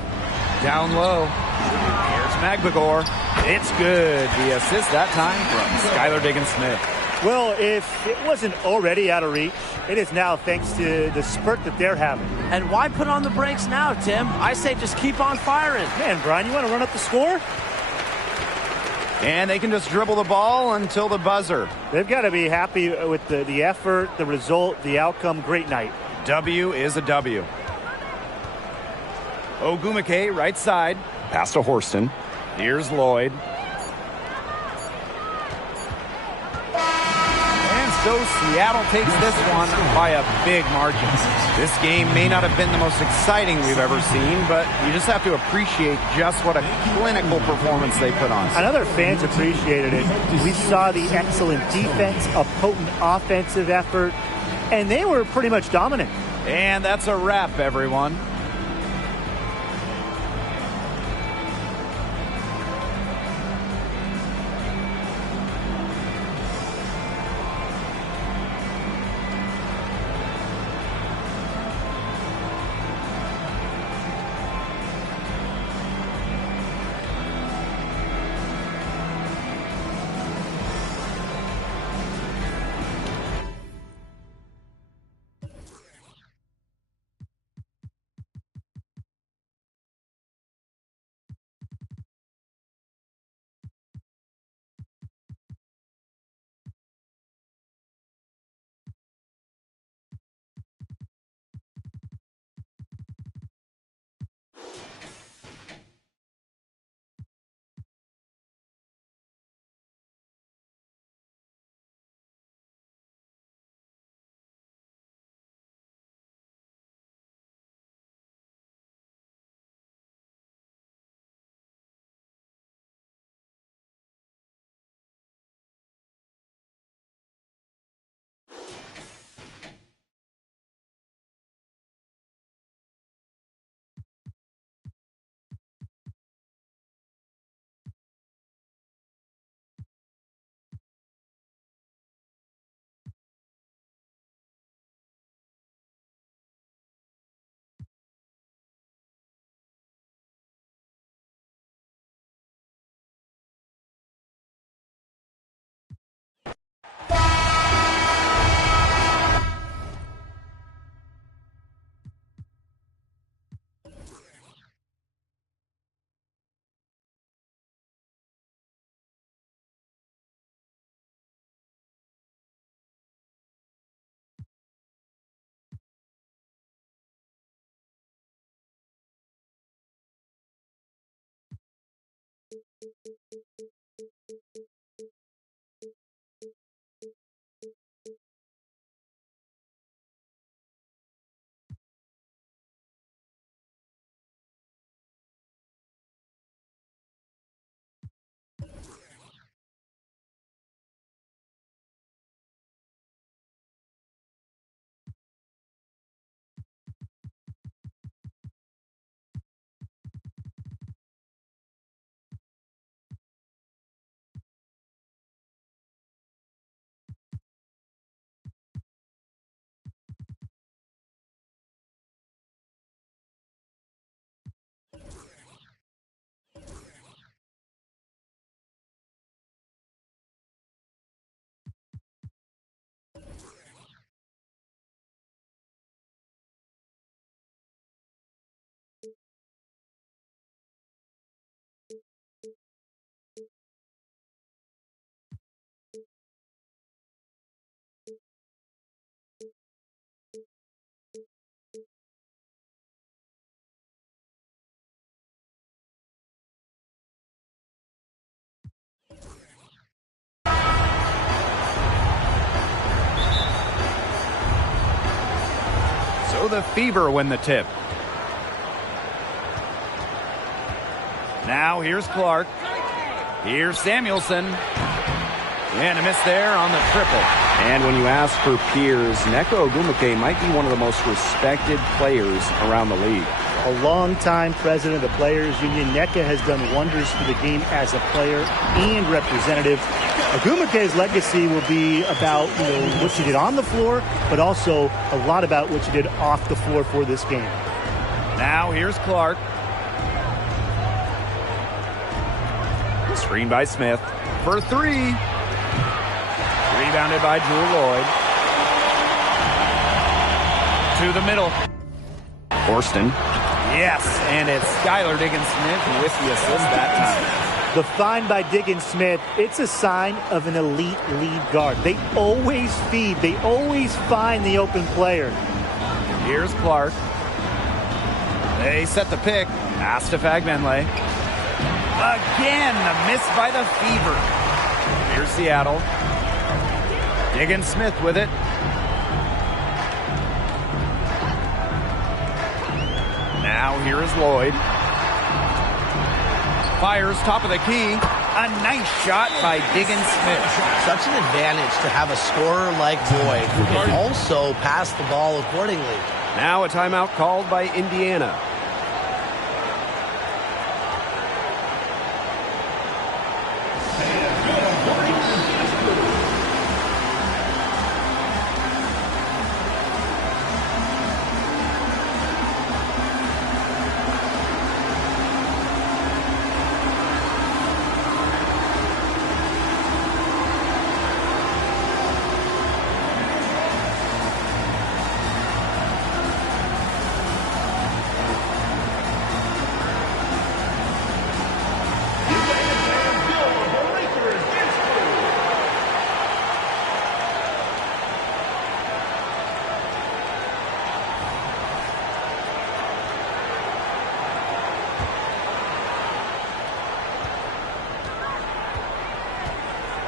Down low. Here's McLegore. It's good. The assist that time from Skylar Diggins Smith. Well, if it wasn't already out of reach, it is now thanks to the spurt that they're having. And why put on the brakes now, Tim? I say just keep on firing. Man, Brian, you want to run up the score? And they can just dribble the ball until the buzzer. They've got to be happy with the effort, the result, the outcome. Great night. W is a W. Ogumake, right side. Pass to Horston. Here's Lloyd. And so Seattle takes this one by a big margin. This game may not have been the most exciting we've ever seen, but you just have to appreciate just what a clinical performance they put on. I know their fans appreciated it. We saw the excellent defense, a potent offensive effort, and they were pretty much dominant. And that's a wrap, everyone. So the Fever win the tip. Now here's Clark. Here's Samuelson. And a miss there on the triple. And when you ask for peers, Nneka Ogwumike might be one of the most respected players around the league. A longtime president of the Players Union, Nneka has done wonders for the game as a player and representative. Ogwumike's legacy will be about what she did on the floor, but also a lot about what she did off the floor for this game. Now here's Clark. Screen by Smith For three. Rebounded by Jewel Lloyd. To the middle. Horston. Yes, and it's Skylar Diggins-Smith with the assist that time. The find by Diggins-Smith, it's a sign of an elite lead guard. They always feed. They always find the open player. Here's Clark. They set the pick. Pass to Fagbenle. Again, the miss by the Fever. Here's Seattle. Diggins-Smith with it. Now here is Lloyd. Fires top of the key. A nice shot by Diggins-Smith. Such an advantage to have a scorer like Lloyd who can also pass the ball accordingly. Now a timeout called by Indiana.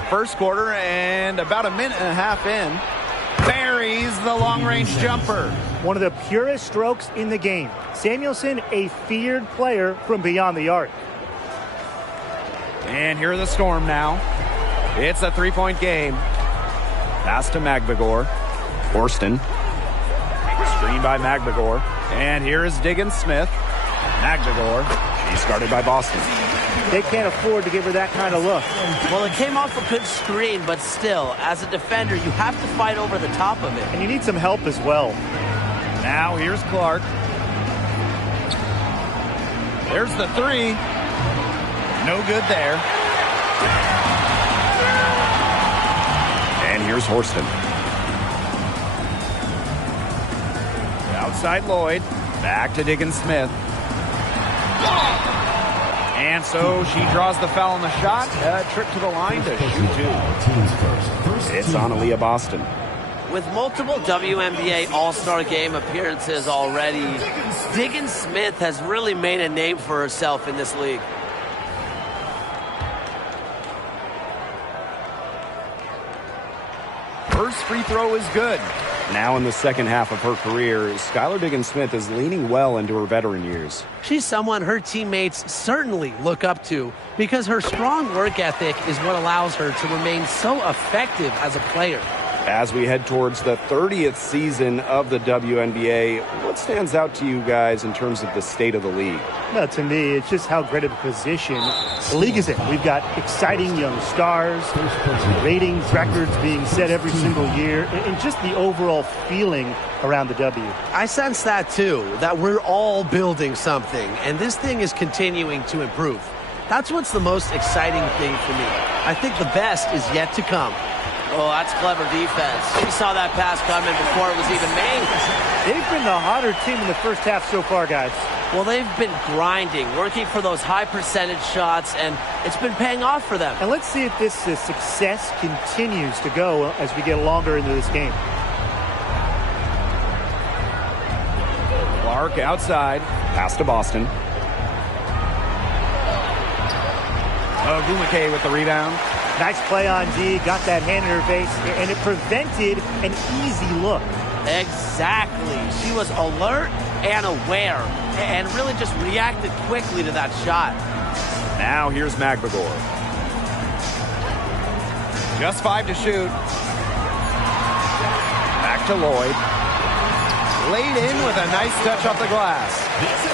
First quarter and about a minute and a half in. Buries the long-range jumper. One of the purest strokes in the game. Samuelson, a feared player from beyond the arc. And here are the Storm now. It's a three-point game. Pass to Magbegor. Horston. Screen by Magbegor. And here is Diggins-Smith. Magbegor. She's guarded by Boston. They can't afford to give her that kind of look. Well, it came off a good screen, but still, as a defender, you have to fight over the top of it. And you need some help as well. Now here's Clark. There's the three. No good there. And here's Horston. Outside Lloyd. Back to Diggins-Smith. And so she draws the foul on the shot. Trip to the line to shoot two. It's on Aaliyah Boston. With multiple WNBA All-Star Game appearances already, Diggins-Smith has really made a name for herself in this league. First free throw is good. Now in the second half of her career, Skylar Diggins-Smith is leaning well into her veteran years. She's someone her teammates certainly look up to because her strong work ethic is what allows her to remain so effective as a player. As we head towards the 30th season of the WNBA, what stands out to you guys in terms of the state of the league? Well, to me, it's just how great of a position the league is in. We've got exciting young stars, ratings, records being set every single year, and just the overall feeling around the W. I sense that too, that we're all building something, and this thing is continuing to improve. That's what's the most exciting thing for me. I think the best is yet to come. Oh, that's clever defense. She saw that pass coming before it was even made. They've been the hotter team in the first half so far, guys. Well, they've been grinding, working for those high percentage shots, and it's been paying off for them. And let's see if this success continues to go as we get longer into this game. Clark outside. Pass to Boston. Ogwumike with the rebound. Nice play on D, got that hand in her face, and it prevented an easy look. Exactly. She was alert and aware and really just reacted quickly to that shot. Now here's Magbagor. Just 5 to shoot. Back to Lloyd. Laid in with a nice touch off the glass.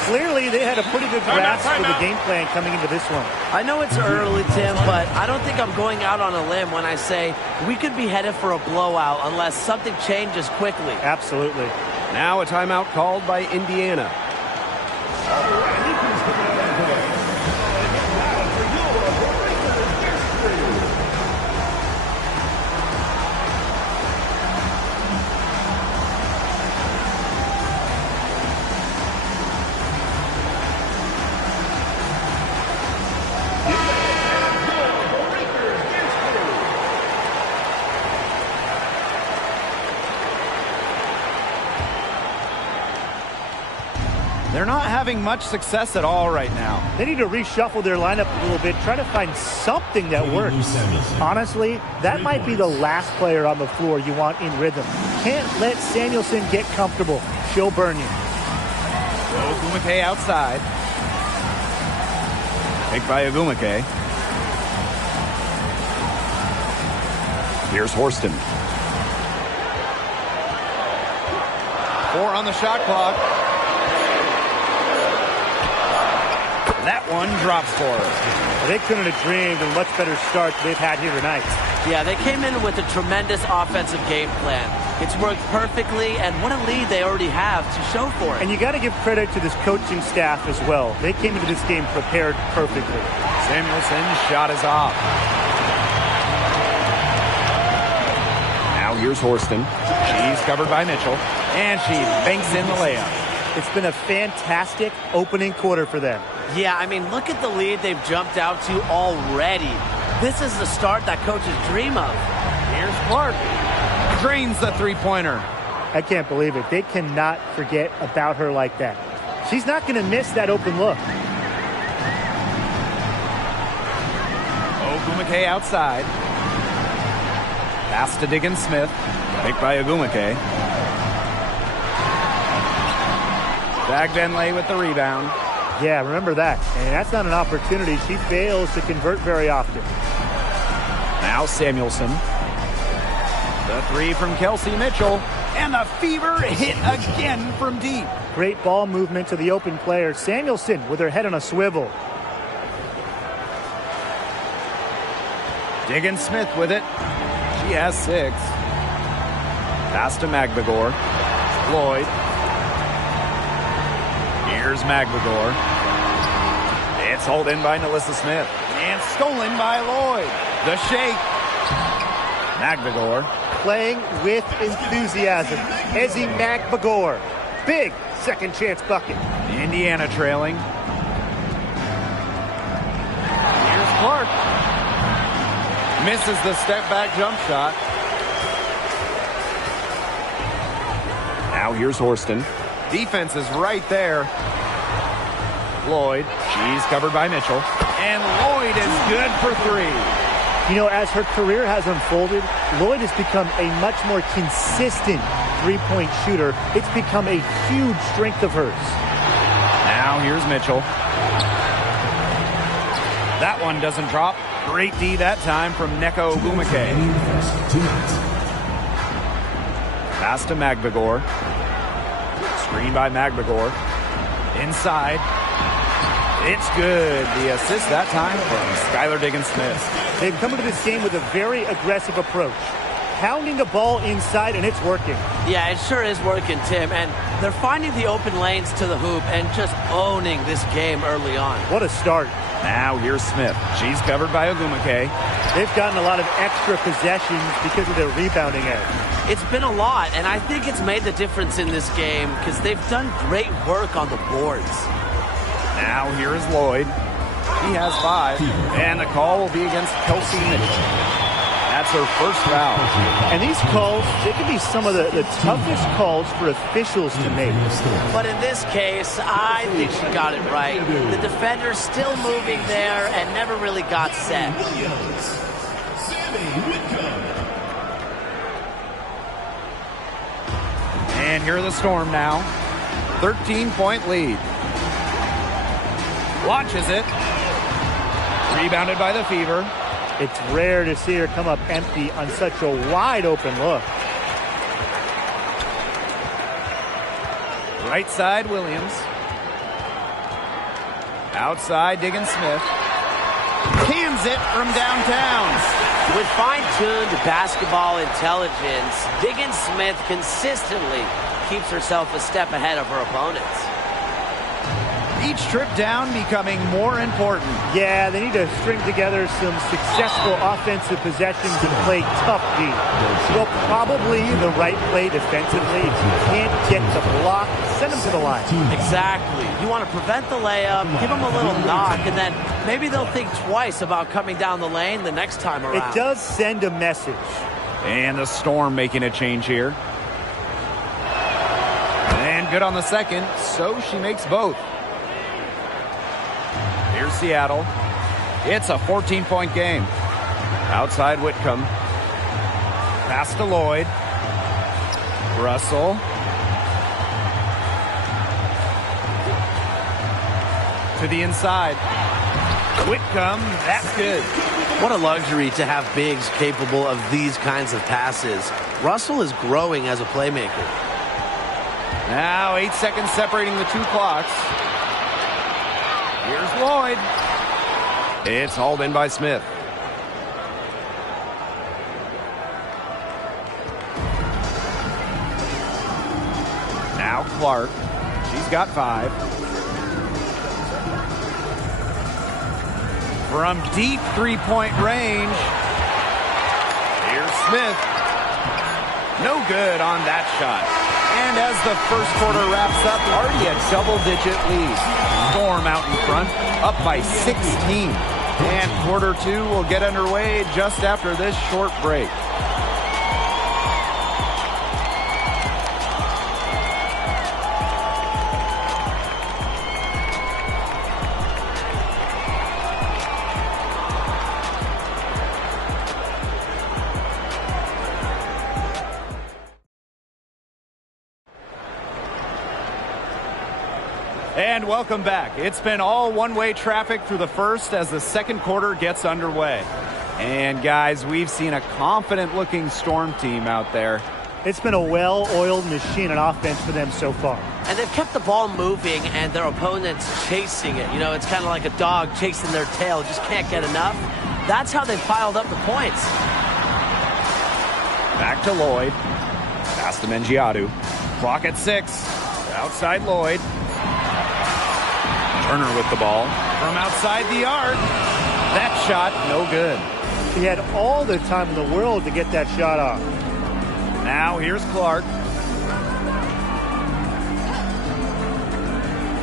Clearly, they had a pretty good grasp for the game plan coming into this one. I know it's early, Tim, but I don't think I'm going out on a limb when I say we could be headed for a blowout unless something changes quickly. Absolutely. Now a timeout called by Indiana. They're not having much success at all right now. They need to reshuffle their lineup a little bit, try to find something that works. Honestly, that might be the last player on the floor you want in rhythm. Can't let Samuelson get comfortable. She'll burn you. Ogumake outside. Picked by Ogumake. Here's Horston. 4 on the shot clock. That one drops for her. They couldn't have dreamed of a much better start they've had here tonight. Yeah, they came in with a tremendous offensive game plan. It's worked perfectly, and what a lead they already have to show for it. And you got to give credit to this coaching staff as well. They came into this game prepared perfectly. Samuelson's shot is off. Now here's Horston. She's covered by Mitchell, and she banks in the layup. It's been a fantastic opening quarter for them. Yeah, I mean, look at the lead they've jumped out to already. This is the start that coaches dream of. Here's Clark. Drains the three-pointer. I can't believe it. They cannot forget about her like that. She's not going to miss that open look. Ogumake outside. Pass to Diggins-Smith. Picked by Ogumake. Bagdenley with the rebound. Yeah, remember that. And that's not an opportunity she fails to convert very often. Now Samuelson. The 3 from Kelsey Mitchell. And the fever hit again from deep. Great ball movement to the open player. Samuelson with her head on a swivel. Diggins-Smith with it. She has 6. Pass to Magbagor. Lloyd. Here's Magbagor. It's hauled in by Nalissa Smith. And stolen by Lloyd. The shake. Magbagor. Playing with enthusiasm. Ezzy Magbagor. Big second chance bucket. Indiana trailing. Here's Clark. Misses the step back jump shot. Now here's Horston. Defense is right there. Lloyd. She's covered by Mitchell. And Lloyd is good for 3. You know, as her career has unfolded, Lloyd has become a much more consistent three-point shooter. It's become a huge strength of hers. Now here's Mitchell. That one doesn't drop. Great D that time from Neko Ogumake. Pass to Magbagor. Screen by Magbagor. Inside. It's good. The assist that time from Skylar Diggins-Smith. They've come into this game with a very aggressive approach. Pounding the ball inside, and it's working. Yeah, it sure is working, Tim. And they're finding the open lanes to the hoop and just owning this game early on. What a start. Now here's Smith. She's covered by Ogumake. They've gotten a lot of extra possessions because of their rebounding edge. It's been a lot, and I think it's made the difference in this game because they've done great work on the boards. Now here is Lloyd. He has 5. And the call will be against Kelsey Mitchell. That's her first foul. And these calls, they can be some of the toughest calls for officials to make. But in this case, I think she got it right. The defender's still moving there and never really got set. And here are the Storm now. 13-point lead. Launches it. Rebounded by the Fever. It's rare to see her come up empty on such a wide open look. Right side, Williams. Outside, Diggins-Smith. Cans it from downtown. With fine-tuned basketball intelligence, Diggins-Smith consistently keeps herself a step ahead of her opponents. Each trip down becoming more important. Yeah, they need to string together some successful offensive possessions and play tough D. Well, probably the right play defensively. If you can't get the block, send them to the line. Exactly. You want to prevent the layup, give them a little knock, and then maybe they'll think twice about coming down the lane the next time around. It does send a message. And the Storm making a change here. And good on the second, so she makes both. Here's Seattle. It's a 14-point game. Outside Whitcomb. Pass to Lloyd. Russell. To the inside. Whitcomb, that's good. What a luxury to have bigs capable of these kinds of passes. Russell is growing as a playmaker. Now 8 seconds separating the two clocks. Here's Lloyd. It's hauled in by Smith. Now Clark. She's got 5. From deep three-point range. Here's Smith. No good on that shot. And as the first quarter wraps up, already a double-digit lead. Storm out in front, up by 16. And quarter 2 will get underway just after this short break. And welcome back. It's been all one-way traffic through the first as the second quarter gets underway. And guys, we've seen a confident-looking Storm team out there. It's been a well-oiled machine on offense for them so far. And they've kept the ball moving and their opponents chasing it. You know, it's kind of like a dog chasing their tail, just can't get enough. That's how they piled up the points. Back to Lloyd. Pass to Mengiadu. Clock at 6. Outside Lloyd. Turner with the ball. From outside the arc. That shot, no good. He had all the time in the world to get that shot off. Now here's Clark.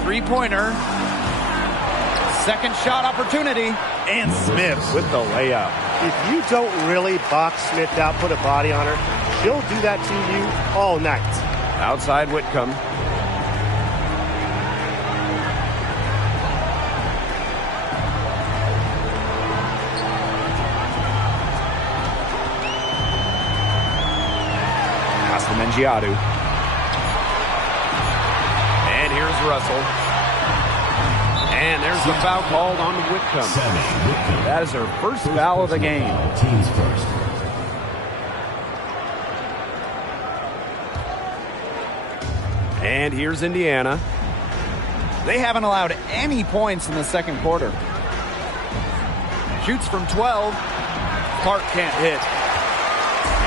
Three-pointer. Second shot opportunity. And Smith with the layup. If you don't really box Smith out, put a body on her, she'll do that to you all night. Outside Whitcomb. Mengiadu. And here's Russell. And there's the foul called on Whitcomb. That is her first foul of the game. Teams first. And here's Indiana. They haven't allowed any points in the second quarter. Shoots from 12. Clark can't hit.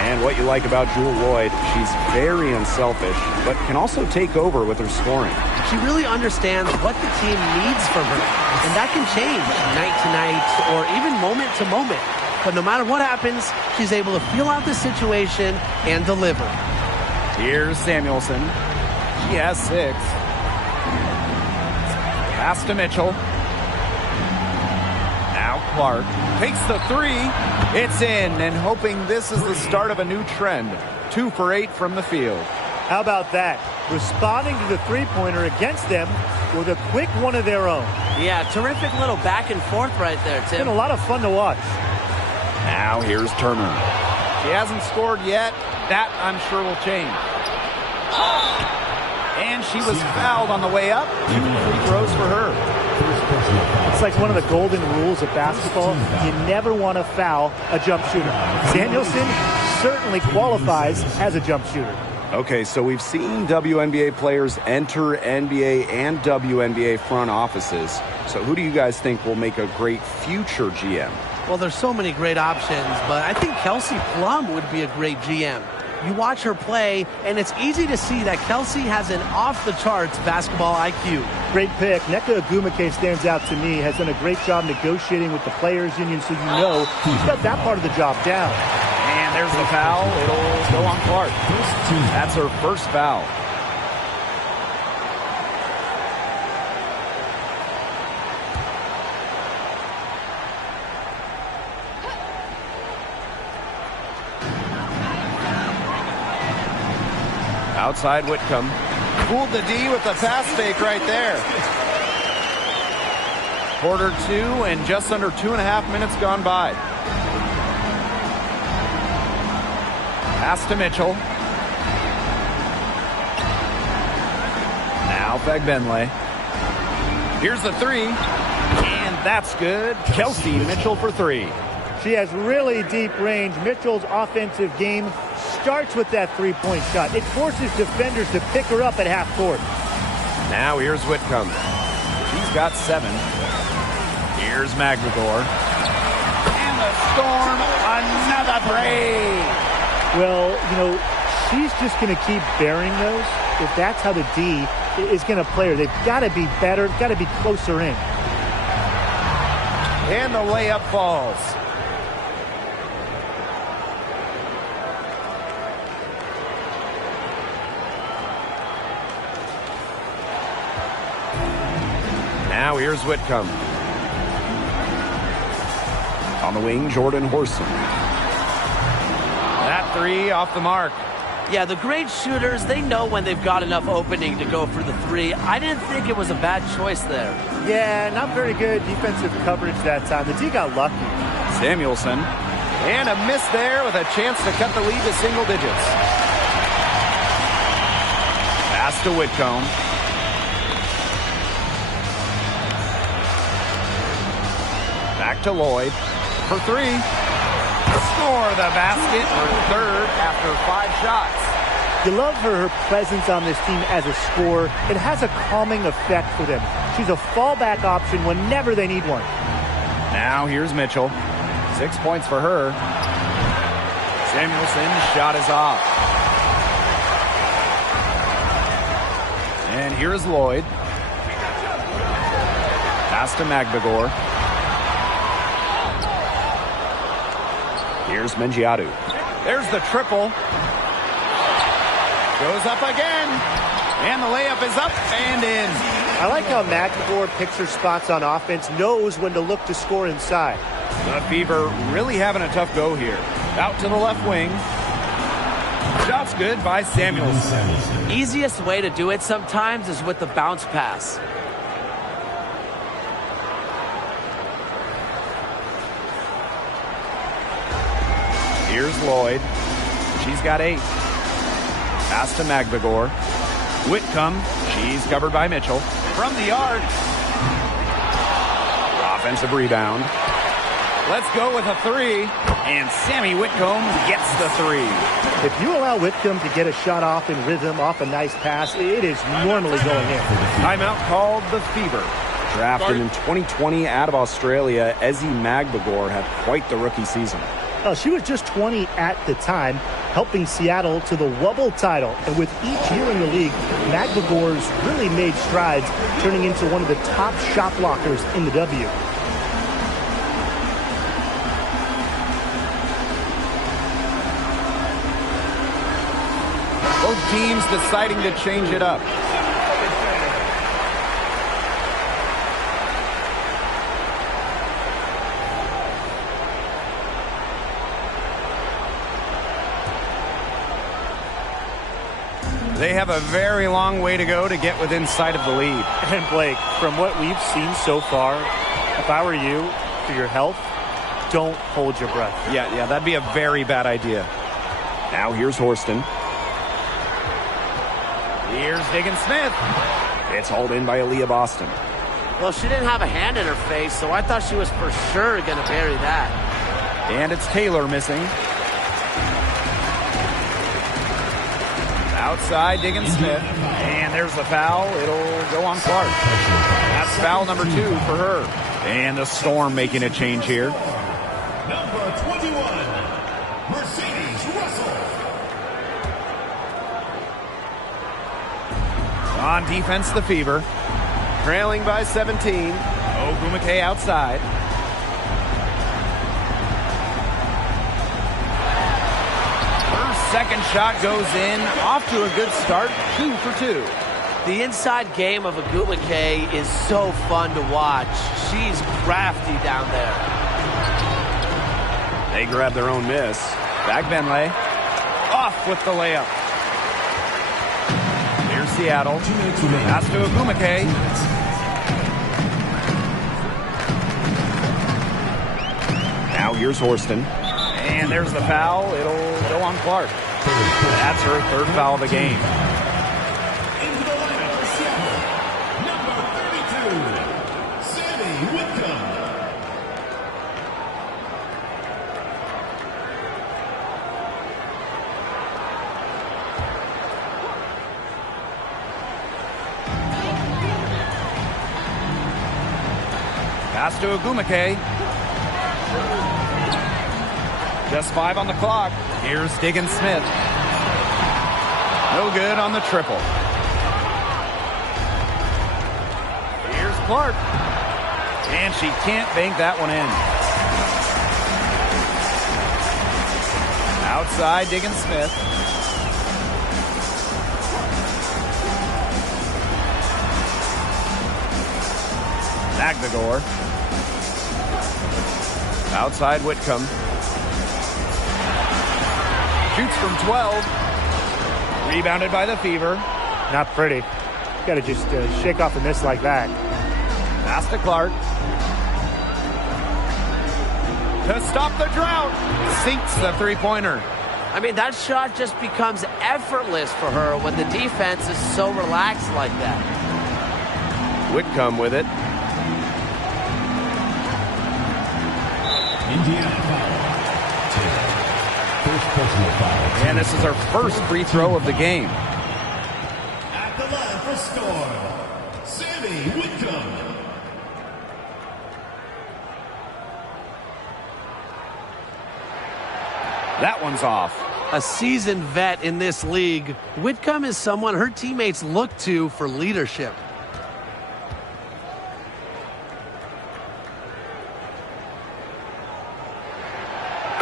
And what you like about Jewel Lloyd, she's very unselfish, but can also take over with her scoring. She really understands what the team needs from her, and that can change night to night or even moment to moment. But no matter what happens, she's able to feel out the situation and deliver. Here's Samuelson. She has 6. Pass to Mitchell. Now Clark takes the 3. It's in, and hoping this is the start of a new trend. 2 for 8 from the field. How about that? Responding to the three-pointer against them with a quick one of their own. Yeah, terrific little back and forth right there, Tim. It's been a lot of fun to watch. Now here's Turner. She hasn't scored yet. That, I'm sure, will change. And she was fouled on the way up. 2 free throws for her. It's like one of the golden rules of basketball. You never want to foul a jump shooter. Danielson certainly qualifies as a jump shooter. Okay, so we've seen WNBA players enter NBA and WNBA front offices. So who do you guys think will make a great future GM? Well, there's so many great options, but I think Kelsey Plum would be a great GM. You watch her play, and it's easy to see that Kelsey has an off-the-charts basketball IQ. Great pick. Nneka Ogwumike stands out to me, has done a great job negotiating with the players' union, so you know he's got that part of the job down. And there's the foul. It'll go on Clark. That's her first foul. Outside Whitcomb. Fooled the D with the pass fake right there. Quarter 2 and just under 2.5 minutes gone by. Pass to Mitchell. Now Fagbenle. Here's the 3. And that's good. Kelsey Mitchell for 3. She has really deep range. Mitchell's offensive game starts with that three-point shot. It forces defenders to pick her up at half court. Now here's Whitcomb. She's got 7. Here's McGregor. And the Storm, another break. Well, you know, she's just going to keep bearing those. If that's how the D is going to play her, they've got to be better, got to be closer in. And the layup falls. Now here's Whitcomb. On the wing, Jordan Horson. That 3 off the mark. Yeah, the great shooters, they know when they've got enough opening to go for the 3. I didn't think it was a bad choice there. Yeah, not very good defensive coverage that time. The D got lucky. Samuelson. And a miss there with a chance to cut the lead to single digits. Pass to Whitcomb. Back to Lloyd for 3. Score the basket for 3rd after 5 shots. You love her presence on this team as a scorer. It has a calming effect for them. She's a fallback option whenever they need one. Now here's Mitchell. 6 points for her. Samuelson's shot is off. And here's Lloyd. Pass to McGregor. Here's Mengiadu. There's the triple. Goes up again. And the layup is up and in. I like how McGregor picks her spots on offense, knows when to look to score inside. The Fever really having a tough go here. Out to the left wing. Shot's good by Samuelson. Easiest way to do it sometimes is with the bounce pass. Here's Lloyd. She's got 8. Pass to McGregor. Whitcomb. She's covered by Mitchell. From the arc. Offensive rebound. Let's go with a 3. And Sammy Whitcomb gets the 3. If you allow Whitcomb to get a shot off in rhythm, off a nice pass, it is normally going in. Timeout called the Fever. Drafted in 2020 out of Australia, Ezi Magbegor had quite the rookie season. She was just 20 at the time, helping Seattle to the Wubble title. And with each year in the league, Magbegor's really made strides, turning into one of the top shot blockers in the W. Both teams deciding to change it up. They have a very long way to go to get within sight of the lead. And Blake, from what we've seen so far, if I were you, for your health, don't hold your breath. Yeah, that'd be a very bad idea. Now here's Horston. Here's Diggin Smith. It's hauled in by Aaliyah Boston. Well, she didn't have a hand in her face, so I thought she was for sure going to bury that. And it's Taylor missing. Outside, Diggin Smith. And there's the foul. It'll go on Clark. That's foul number 2 for her. And the Storm making a change here. Number 21, Mercedes Russell. On defense, the Fever. Trailing by 17. Ogumake outside. Her second shot goes in. Off to a good start. 2 for 2. The inside game of Ogumake is so fun to watch. She's crafty down there. They grab their own miss. Back Benlay. Off with the layup. Here's Seattle. Pass to Ogumake. Now here's Horston. And there's the foul. It'll go on Clark. That's her 3rd foul of the game. Into the lineup for Seattle, number 32, Sammy Whitcomb. Pass to Ogumake. Just 5 on the clock. Here's Diggin Smith. No good on the triple. Here's Clark. And she can't bank that one in. Outside, Diggin Smith. Magdagor. Outside Whitcomb. Shoots from 12. Rebounded by the Fever. Not pretty. Got to just shake off a miss like that. Pass to Clark. To stop the drought. Sinks the three-pointer. I mean, that shot just becomes effortless for her when the defense is so relaxed like that. Whitcomb with it. Indiana foul. Taylor. First personal foul. And this is her first free throw of the game. At the line for Storm, Sammy Whitcomb. That one's off. A seasoned vet in this league, Whitcomb is someone her teammates look to for leadership.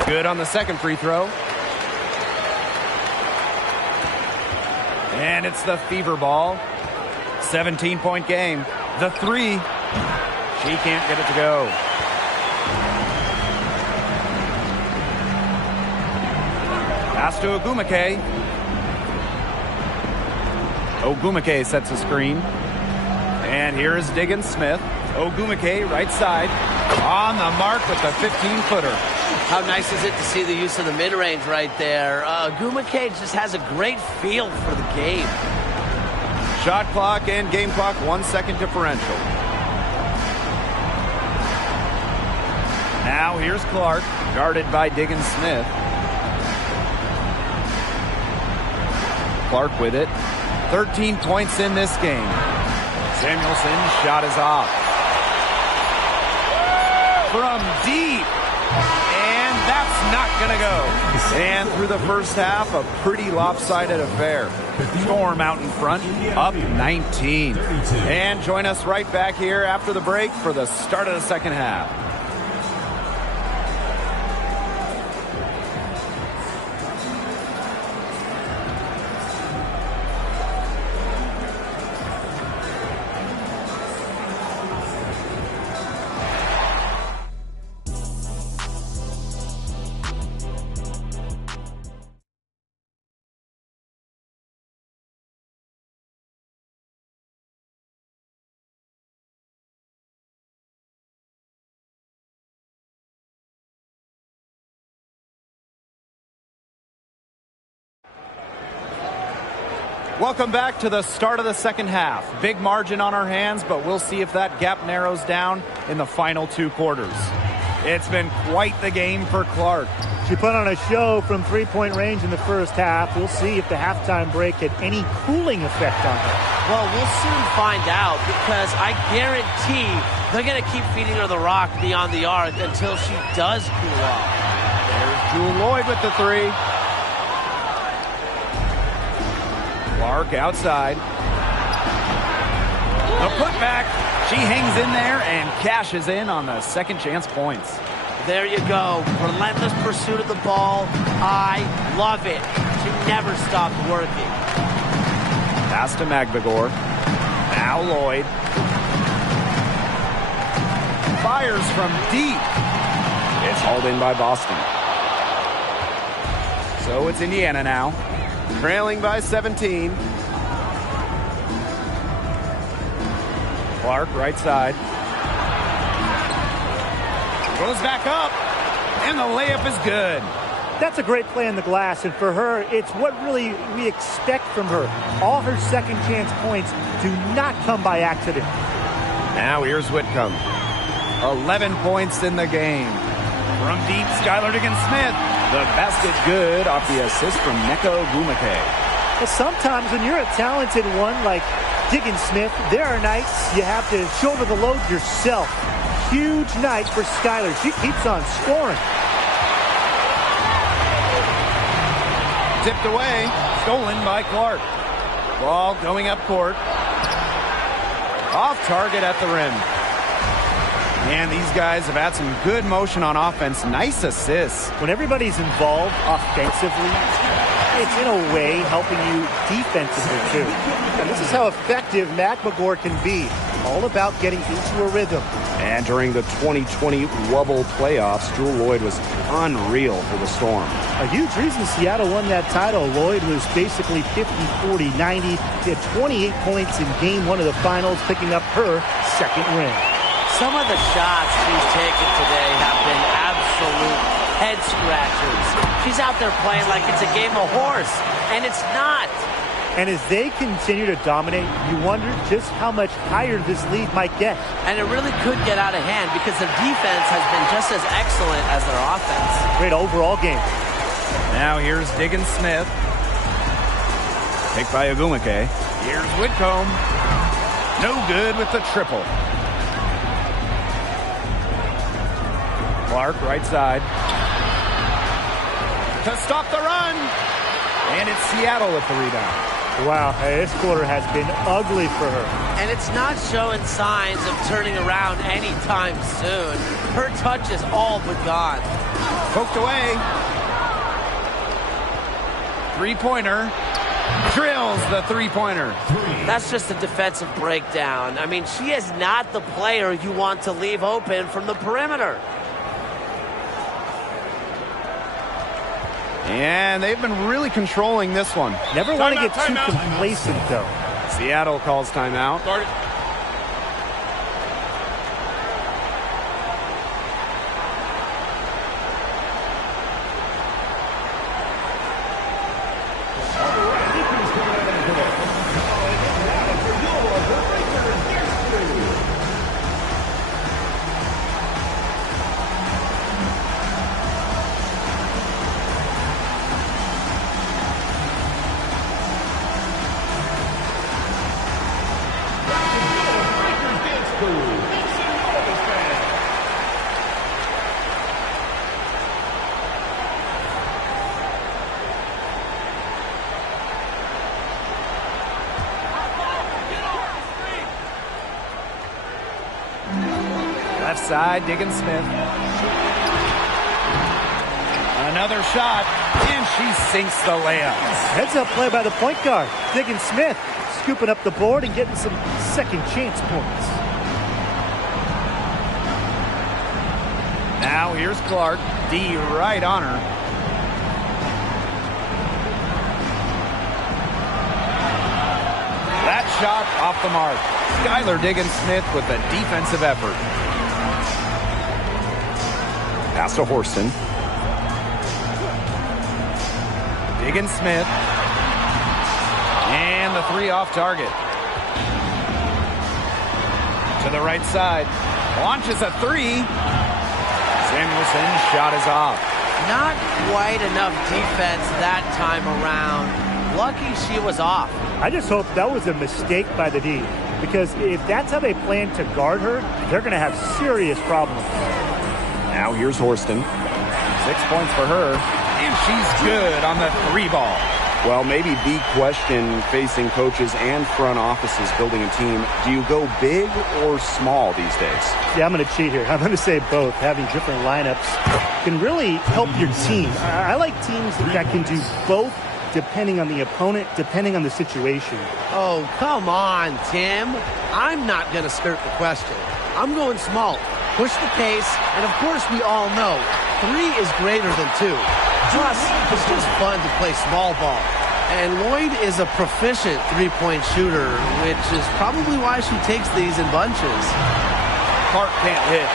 Good on the second free throw. And it's the Fever ball. 17-point game. The three. She can't get it to go. Pass to Ogumake. Ogumake sets a screen. And here is Diggin Smith. Ogumake, right side. On the mark with the 15-footer. How nice is it to see the use of the mid-range right there? Ogumake just has a great feel for the game. Shot clock and game clock, 1 second differential. Now here's Clark, guarded by Diggin Smith. Clark with it. 13 points in this game. Samuelson's shot is off. From deep. And that's not going to go. And through the first half, a pretty lopsided affair. Storm out in front, up 19. And join us right back here after the break for the start of the second half. Welcome back to the start of the second half. Big margin on our hands, but we'll see if that gap narrows down in the final 2 quarters. It's been quite the game for Clark. She put on a show from three-point range in the first half. We'll see if the halftime break had any cooling effect on her. Well, we'll soon find out, because I guarantee they're going to keep feeding her the rock beyond the arc until she does cool off. There's Lloyd with the 3. Clark outside. The putback. She hangs in there and cashes in on the second chance points. There you go. Relentless pursuit of the ball. I love it. She never stopped working. Pass to Magbagor. Now Lloyd. Fires from deep. It's hauled in by Boston. So it's Indiana now. Trailing by 17. Clark, right side. Goes back up, and the layup is good. That's a great play in the glass, and for her, it's what really we expect from her. All her second chance points do not come by accident. Now here's Whitcomb. 11 points in the game. From deep, Skylar Diggins-Smith. The basket good off the assist from Neko Gumake. But sometimes when you're a talented one like Diggins-Smith, there are nights you have to shoulder the load yourself. Huge night for Skylar. She keeps on scoring. Tipped away, stolen by Clark. Ball going up court. Off target at the rim. And these guys have had some good motion on offense. Nice assists. When everybody's involved offensively, it's in a way helping you defensively too. And this is how effective Magbagor can be. All about getting into a rhythm. And during the 2020 Wubble playoffs, Jewel Lloyd was unreal for the Storm. A huge reason Seattle won that title. Lloyd was basically 50, 40, 90. He had 28 points in game 1 of the finals, picking up her second ring. Some of the shots she's taken today have been absolute head scratchers. She's out there playing like it's a game of horse, and it's not. And as they continue to dominate, you wonder just how much higher this lead might get. And it really could get out of hand because their defense has been just as excellent as their offense. Great overall game. Now here's Diggins-Smith. Picked by Ogumake. Here's Whitcomb. No good with the triple. Clark, right side. To stop the run. And it's Seattle with the rebound. Wow, this quarter has been ugly for her. And it's not showing signs of turning around anytime soon. Her touch is all but gone. Poked away. Three-pointer. Drills the three-pointer. That's just a defensive breakdown. I mean, she is not the player you want to leave open from the perimeter. And they've been really controlling this one. Never want to get too complacent, though. Seattle calls timeout. Left side, Diggins-Smith. Another shot, and she sinks the layup. Heads up play by the point guard, Diggins-Smith, scooping up the board and getting some second chance points. Now here's Clark, D right on her. That shot off the mark. Skylar Diggins-Smith with a defensive effort. Pass to Horston. Diggins-Smith. And the the three off target. To the right side. Launches a three. Samuelson's shot is off. Not quite enough defense that time around. Lucky she was off. I just hope that was a mistake by the D, because if that's how they plan to guard her, they're going to have serious problems. Now here's Horston. 6 points for her. And she's good on the three ball. Well, maybe the question facing coaches and front offices building a team, do you go big or small these days? Yeah, I'm going to cheat here. I'm going to say both. Having different lineups can really help your team. I like teams that can do both depending on the opponent, depending on the situation. Oh, come on, Tim. I'm not going to skirt the question. I'm going small. Push the pace, and of course we all know 3 is greater than 2. Plus, it's just fun to play small ball. And Lloyd is a proficient three-point shooter, which is probably why she takes these in bunches. Clark can't hit.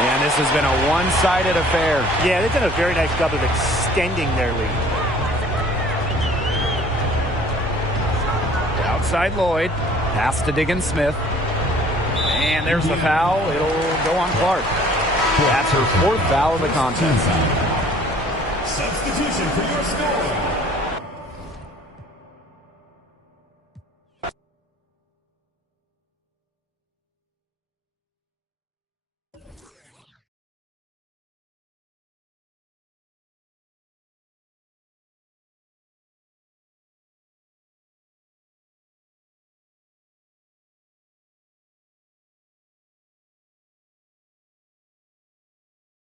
And this has been a one-sided affair. Yeah, they've done a very nice job of extending their lead. Outside Lloyd. Pass to Diggins Smith. And there's the foul. It'll go on Clark. That's her 4th foul of the contest. Substitution for your score.